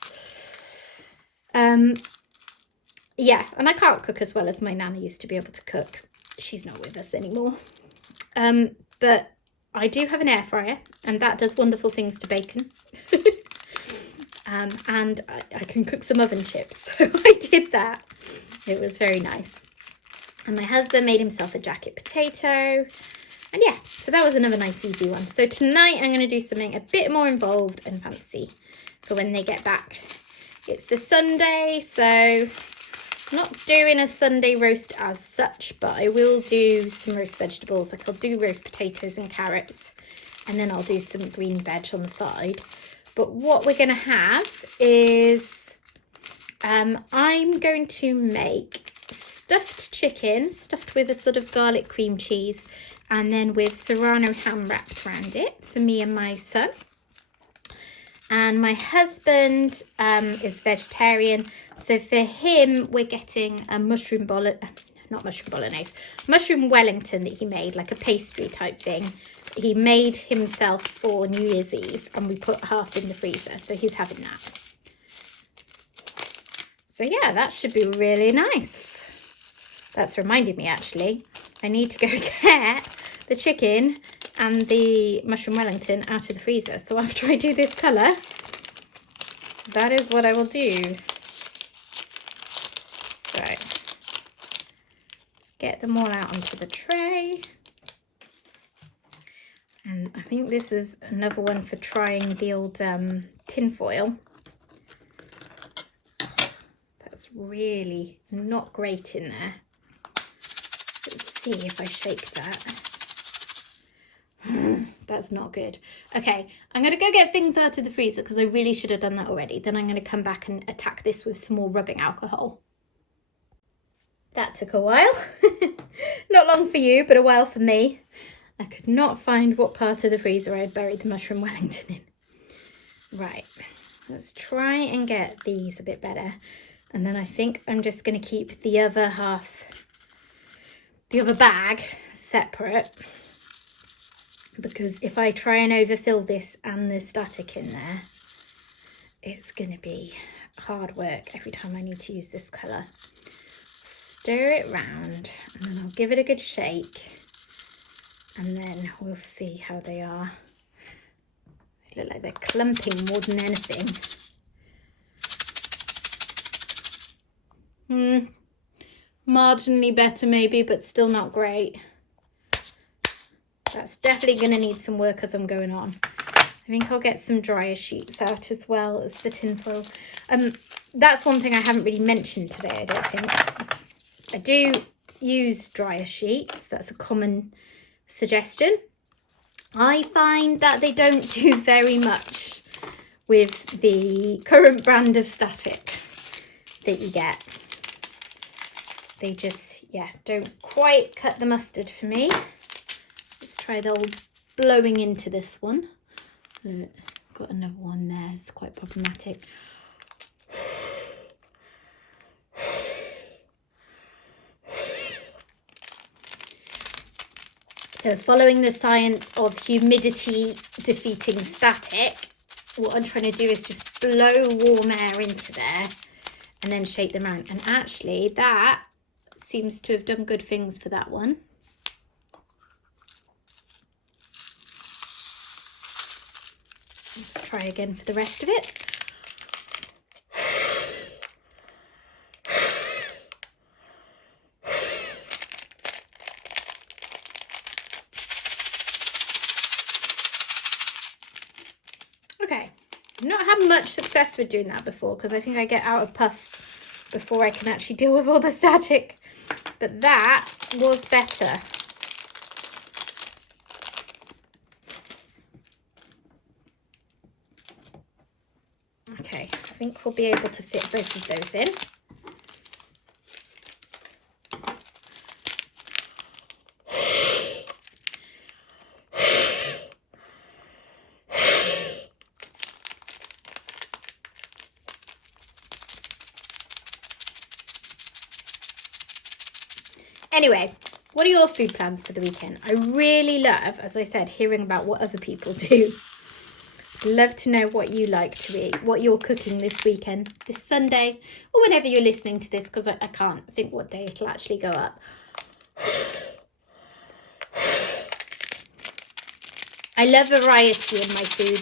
Yeah, and I can't cook as well as my nana used to be able to cook. She's not with us anymore. But I do have an air fryer, and that does wonderful things to bacon. And I can cook some oven chips, so I did that. It was very nice. And my husband made himself a jacket potato. And yeah, so that was another nice easy one. So tonight I'm going to do something a bit more involved and fancy for when they get back. It's a Sunday, so I'm not doing a Sunday roast as such, but I will do some roast vegetables. Like I'll do roast potatoes and carrots, and then I'll do some green veg on the side. But what we're going to have is I'm going to make stuffed chicken, stuffed with a sort of garlic cream cheese, and then with serrano ham wrapped around it for me and my son. And my husband is vegetarian, so for him we're getting a mushroom Wellington that he made, like a pastry type thing. He made himself for New Year's Eve, and we put half in the freezer, so he's having that. So yeah, that should be really nice. That's reminded me, actually, I need to go get the chicken and the mushroom Wellington out of the freezer. So after I do this colour, that is what I will do. Right. Let's get them all out onto the tray. And I think this is another one for trying the old tin foil. That's really not great in there. Let's see if I shake that. That's not good. Okay, I'm going to go get things out of the freezer because I really should have done that already. Then I'm going to come back and attack this with some more rubbing alcohol. That took a while. Not long for you, but a while for me. I could not find what part of the freezer I'd buried the mushroom Wellington in. Right, let's try and get these a bit better. And then I think I'm just going to keep the other bag separate. Because if I try and overfill this and the static in there, it's going to be hard work every time I need to use this colour. Stir it round, and then I'll give it a good shake, and then we'll see how they are. look like they're clumping more than anything. Marginally better maybe, but still not great. That's definitely going to need some work as I'm going on. I think I'll get some dryer sheets out as well as the tinfoil. That's one thing I haven't really mentioned today, I don't think. I do use dryer sheets. That's a common suggestion. I find that they don't do very much with the current brand of static that you get. They just, yeah, don't quite cut the mustard for me. Let's try the old blowing into this one. Look, got another one there. It's quite problematic. So following the science of humidity defeating static, what I'm trying to do is just blow warm air into there and then shake them around. And actually that seems to have done good things for that one. Let's try again for the rest of it. Okay, I've not had much success with doing that before because I think I get out of puff before I can actually deal with all the static, but that was better. Okay, I think we'll be able to fit both of those in. Anyway, what are your food plans for the weekend? I really love, as I said, hearing about what other people do. Love to know what you like to eat, what you're cooking this weekend, this Sunday, or whenever you're listening to this, because I can't think what day it'll actually go up. I love variety in my food.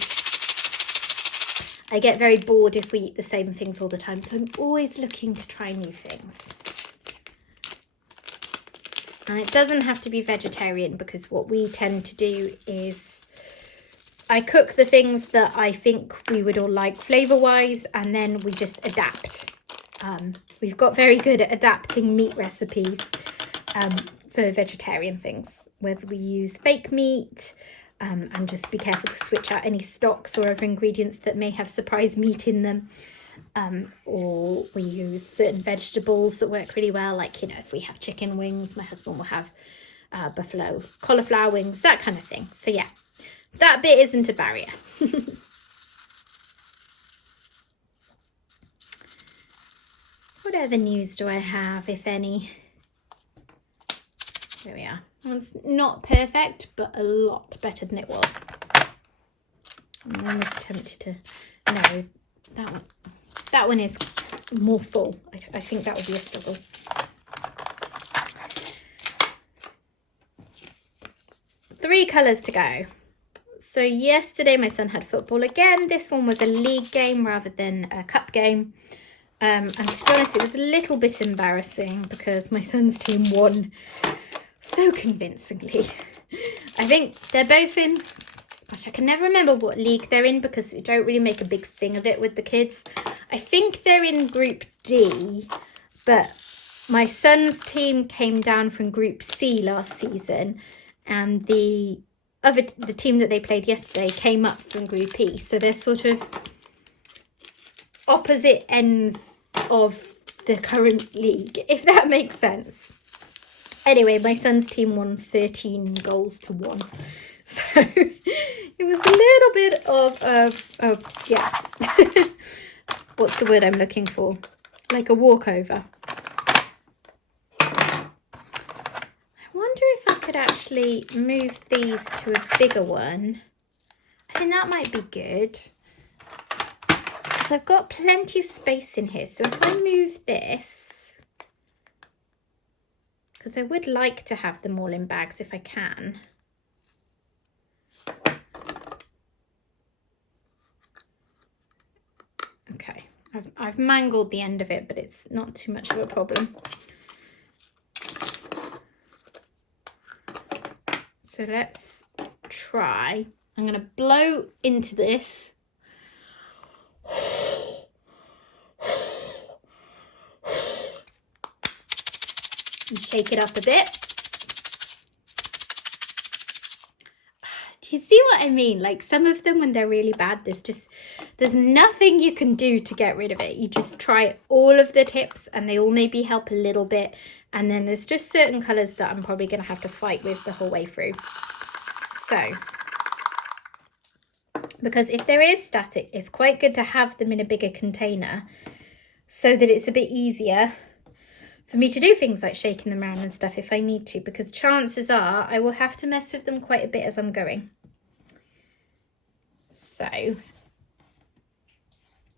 I get very bored if we eat the same things all the time, so I'm always looking to try new things. And it doesn't have to be vegetarian, because what we tend to do is I cook the things that I think we would all like flavour-wise, and then we just adapt. We've got very good at adapting meat recipes for vegetarian things, whether we use fake meat, and just be careful to switch out any stocks or other ingredients that may have surprise meat in them. Or we use certain vegetables that work really well, like, you know, if we have chicken wings, my husband will have buffalo cauliflower wings, that kind of thing. So yeah, that bit isn't a barrier. What other news do I have, if any? There we are. It's not perfect, but a lot better than it was. I'm almost tempted to, no, that one is more full. I think that would be a struggle. Three colours to go. So yesterday my son had football again. This one was a league game rather than a cup game. And to be honest, it was a little bit embarrassing because my son's team won so convincingly. I think they're both in, gosh, I can never remember what league they're in because we don't really make a big thing of it with the kids. I think they're in Group D, but my son's team came down from Group C last season, and the team that they played yesterday came up from Group E. So they're sort of opposite ends of the current league, if that makes sense. Anyway, my son's team won 13 goals to 1. So it was a little bit of yeah. What's the word I'm looking for? Like a walkover. I wonder if I could actually move these to a bigger one. I think that might be good. So I've got plenty of space in here. So if I move this, because I would like to have them all in bags if I can. I've mangled the end of it, but it's not too much of a problem. So let's try. I'm going to blow into this. And shake it up a bit. Do you see what I mean? Like some of them, when they're really bad, there's nothing you can do to get rid of it. You just try all of the tips and they all maybe help a little bit. And then there's just certain colours that I'm probably going to have to fight with the whole way through. So, because if there is static, it's quite good to have them in a bigger container so that it's a bit easier for me to do things like shaking them around and stuff if I need to, because chances are I will have to mess with them quite a bit as I'm going. So,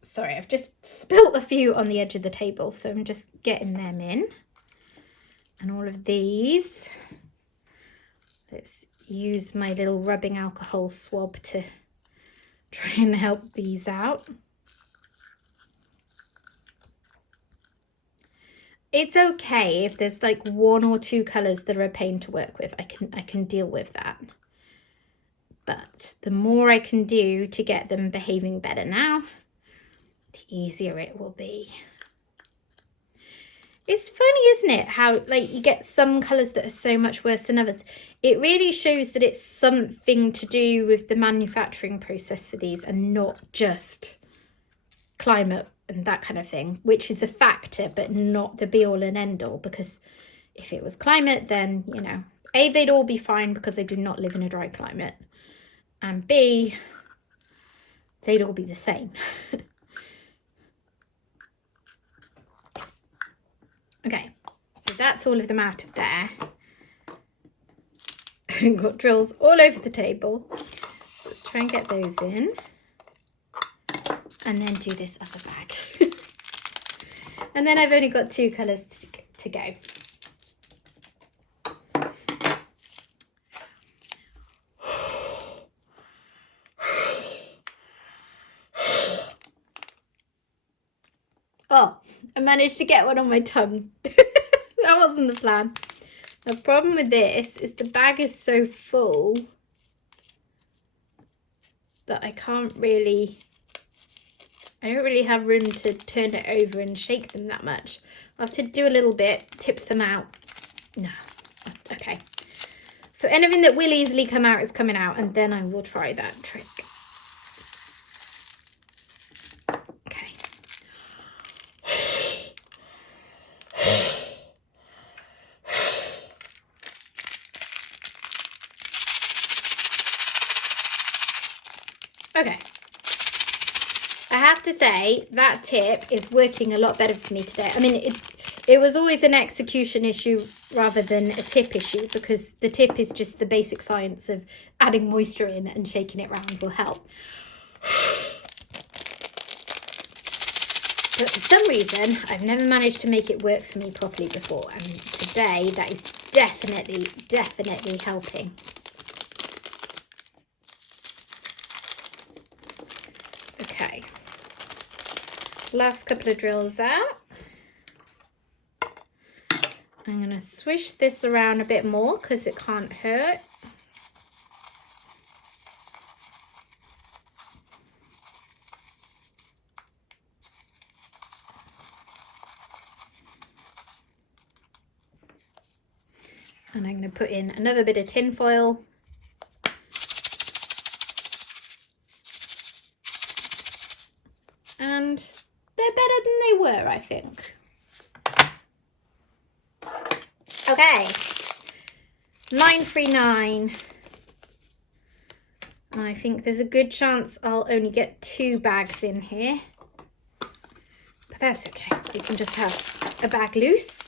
sorry, I've just spilt a few on the edge of the table, so I'm just getting them in. And all of these, let's use my little rubbing alcohol swab to try and help these out. It's okay if there's like 1 or 2 colours that are a pain to work with. I can deal with that. But the more I can do to get them behaving better now, the easier it will be. It's funny, isn't it, how like you get some colours that are so much worse than others. It really shows that it's something to do with the manufacturing process for these and not just climate and that kind of thing, which is a factor but not the be all and end all, because if it was climate, then, you know, A, they'd all be fine because they do not live in a dry climate, and B, they'd all be the same. Okay, so that's all of them out of there. I've got drills all over the table. Let's try and get those in. And then do this other bag. And then I've only got 2 colours to go. Oh, I managed to get one on my tongue. That wasn't the plan. The problem with this is the bag is so full that I don't really have room to turn it over and shake them that much. I'll have to do a little bit, tip some out. No, okay. So anything that will easily come out is coming out, and then I will try that trick. Okay. Okay. I have to say that tip is working a lot better for me today. I mean, it was always an execution issue rather than a tip issue, because the tip is just the basic science of adding moisture in and shaking it around will help. But for some reason, I've never managed to make it work for me properly before, and today that is definitely helping. Okay. Last couple of drills out. I'm going to swish this around a bit more because it can't hurt. And I'm going to put in another bit of tin foil. And they're better than they were, I think. Okay, 939. And I think there's a good chance I'll only get 2 bags in here. But that's okay. We can just have a bag loose.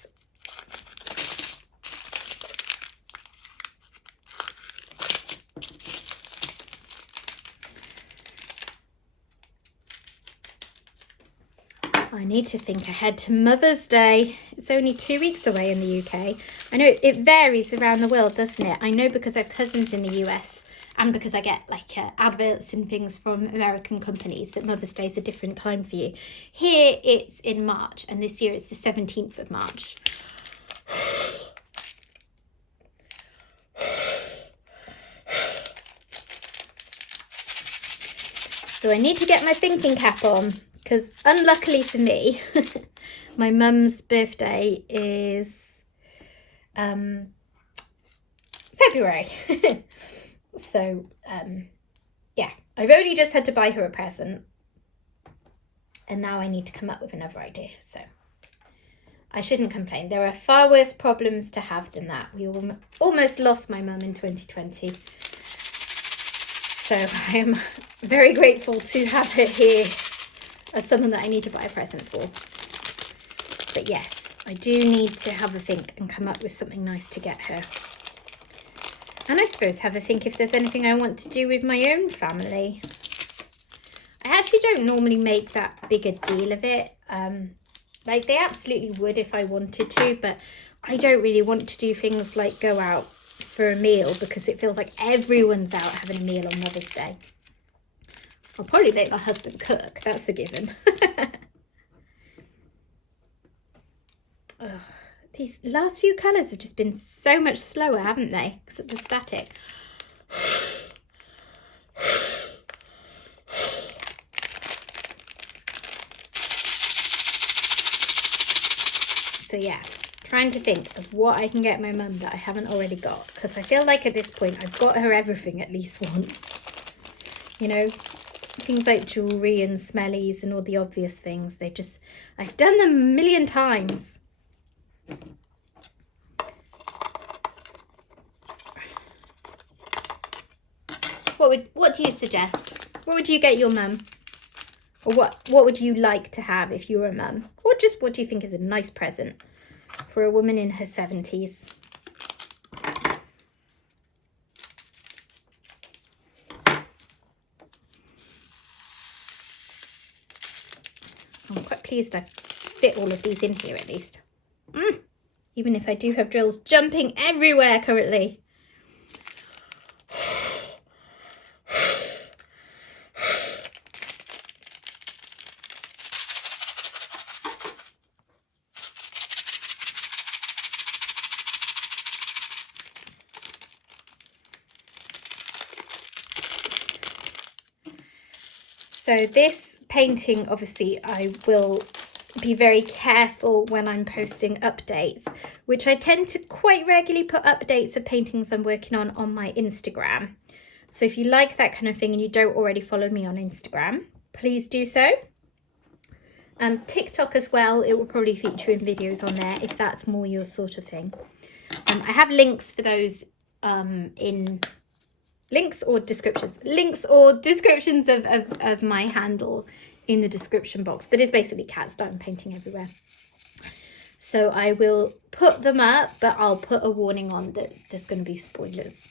I need to think ahead to Mother's Day. It's only 2 weeks away in the UK. I know it varies around the world, doesn't it? I know because I have cousins in the US and because I get like adverts and things from American companies that Mother's Day is a different time for you. Here it's in March, and this year it's the 17th of March. So I need to get my thinking cap on, because unluckily for me, my mum's birthday is February. So yeah, I've only just had to buy her a present, and now I need to come up with another idea. So I shouldn't complain. There are far worse problems to have than that. We almost lost my mum in 2020. So I am very grateful to have her here as someone that I need to buy a present for. But yes, I do need to have a think and come up with something nice to get her. And I suppose have a think if there's anything I want to do with my own family. I actually don't normally make that big a deal of it. Like they absolutely would if I wanted to, but I don't really want to do things like go out for a meal, because it feels like everyone's out having a meal on Mother's Day. I'll probably make my husband cook, that's a given. Ugh, these last few colours have just been so much slower, haven't they? Because of the static. So yeah, trying to think of what I can get my mum that I haven't already got, because I feel like at this point I've got her everything at least once. You know, things like jewellery and smellies and all the obvious things. I've done them a million times. What do you suggest? What would you get your mum? Or what would you like to have if you were a mum? Or just what do you think is a nice present for a woman in her 70s? I'm quite pleased I fit all of these in here at least. Even if I do have drills jumping everywhere currently. So this painting, obviously, I will be very careful when I'm posting updates, which I tend to quite regularly put updates of paintings I'm working on my Instagram. So if you like that kind of thing and you don't already follow me on Instagram, please do so. TikTok as well, it will probably feature in videos on there if that's more your sort of thing. I have links for those in links or descriptions of my handle in the description box, but it's basically Cats Diamond Painting everywhere. So I will put them up, but I'll put a warning on that there's going to be spoilers,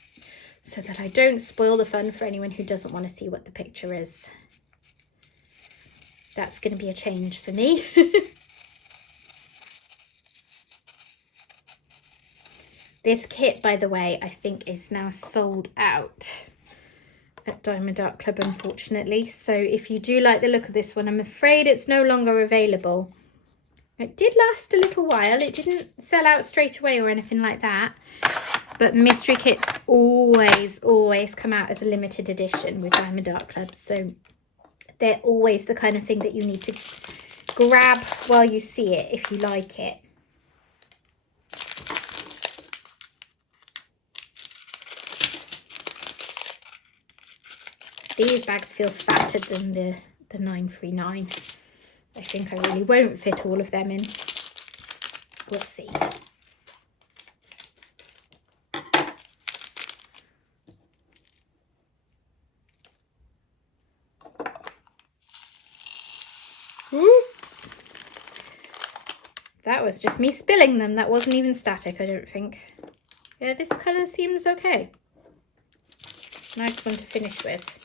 so that I don't spoil the fun for anyone who doesn't want to see what the picture is. That's going to be a change for me. This kit, by the way, I think is now sold out at Diamond Art Club, unfortunately. So if you do like the look of this one, I'm afraid it's no longer available. It did last a little while. It didn't sell out straight away or anything like that. But mystery kits always come out as a limited edition with Diamond Art Club. So they're always the kind of thing that you need to grab while you see it if you like it. These bags feel fatter than the 939. I think I really won't fit all of them in. We'll see. That was just me spilling them. That wasn't even static, I don't think. Yeah, this colour seems okay. Nice one to finish with.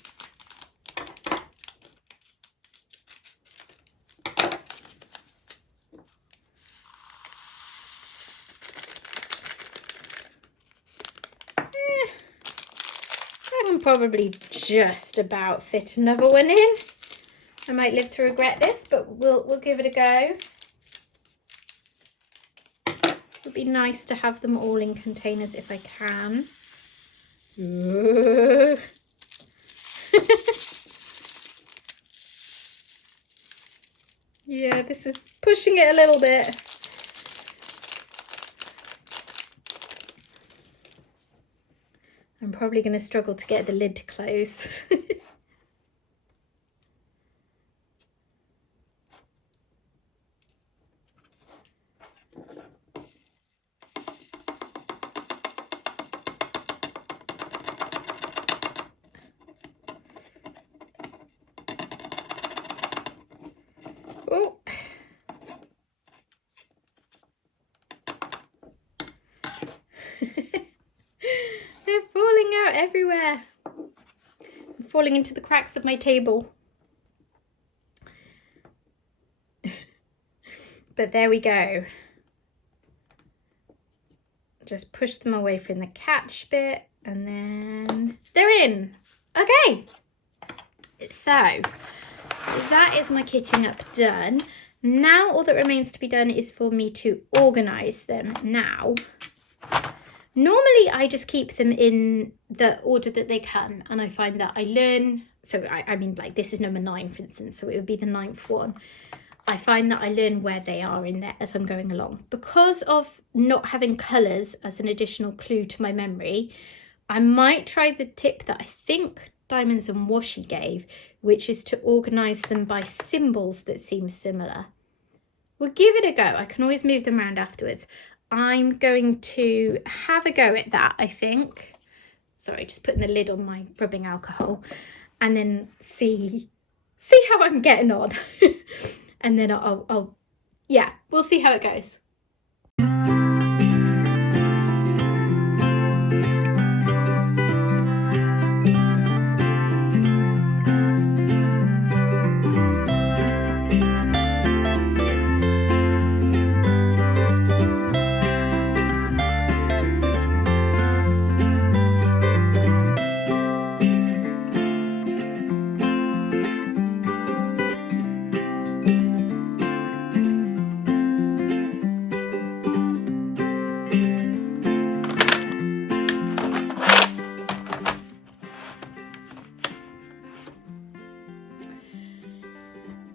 probably just about fit another one in. I might live to regret this, but we'll give it a go. It would be nice to have them all in containers if I can. Yeah, this is pushing it a little bit. I'm probably going to struggle to get the lid to close. Oh. They're falling out everywhere. I'm falling into the cracks of my table. But there we go. Just push them away from the catch bit and then they're in. Okay. So that is my kitting up done. Now all that remains to be done is for me to organize them. Now, normally I just keep them in the order that they come, and I find that I learn, so I mean, like, this is number 9, for instance, so it would be the 9th one. I find that I learn where they are in there as I'm going along. Because of not having colours as an additional clue to my memory, I might try the tip that I think Diamonds and Washi gave, which is to organise them by symbols that seem similar. We'll give it a go. I can always move them around afterwards. I'm going to have a go at that, I think. Sorry, just putting the lid on my rubbing alcohol, and then see how I'm getting on. And then yeah, we'll see how it goes.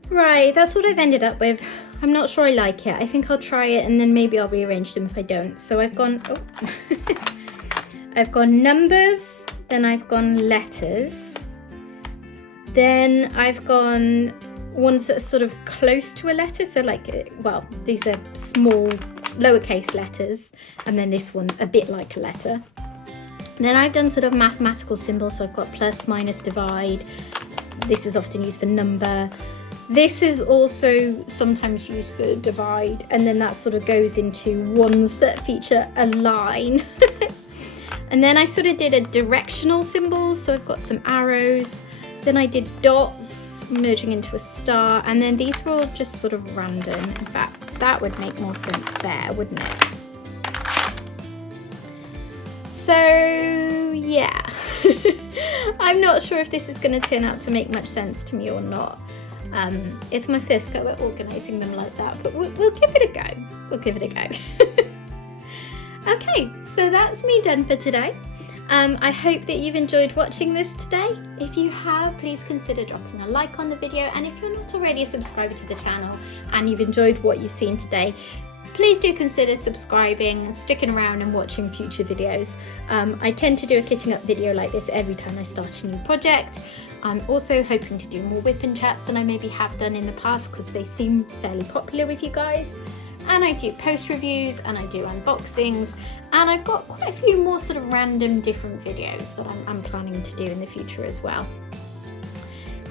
Right, that's what I've ended up with. I'm not sure I like it. I think I'll try it and then maybe I'll rearrange them if I don't. So I've gone, I've gone numbers, then I've gone letters, then I've gone ones that are sort of close to a letter. So like, well, these are small lowercase letters, and then this one a bit like a letter. And then I've done sort of mathematical symbols. So I've got plus, minus, divide. This is often used for number. This is also sometimes used for divide, and then that sort of goes into ones that feature a line. And then I sort of did a directional symbol, so I've got some arrows. Then I did dots merging into a star, and then these were all just sort of random. In fact, that would make more sense there, wouldn't it? So yeah, I'm not sure if this is going to turn out to make much sense to me or not. It's my first go at organising them like that, but we'll give it a go. We'll give it a go. Okay, so that's me done for today. I hope that you've enjoyed watching this today. If you have, please consider dropping a like on the video, and if you're not already a subscriber to the channel and you've enjoyed what you've seen today, please do consider subscribing, sticking around and watching future videos. I tend to do a kitting up video like this every time I start a new project. I'm also hoping to do more Wip'n'Chats than I maybe have done in the past, because they seem fairly popular with you guys. And I do post reviews and I do unboxings, and I've got quite a few more sort of random different videos that I'm planning to do in the future as well.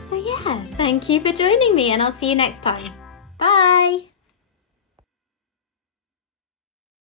So yeah, thank you for joining me, and I'll see you next time. Bye!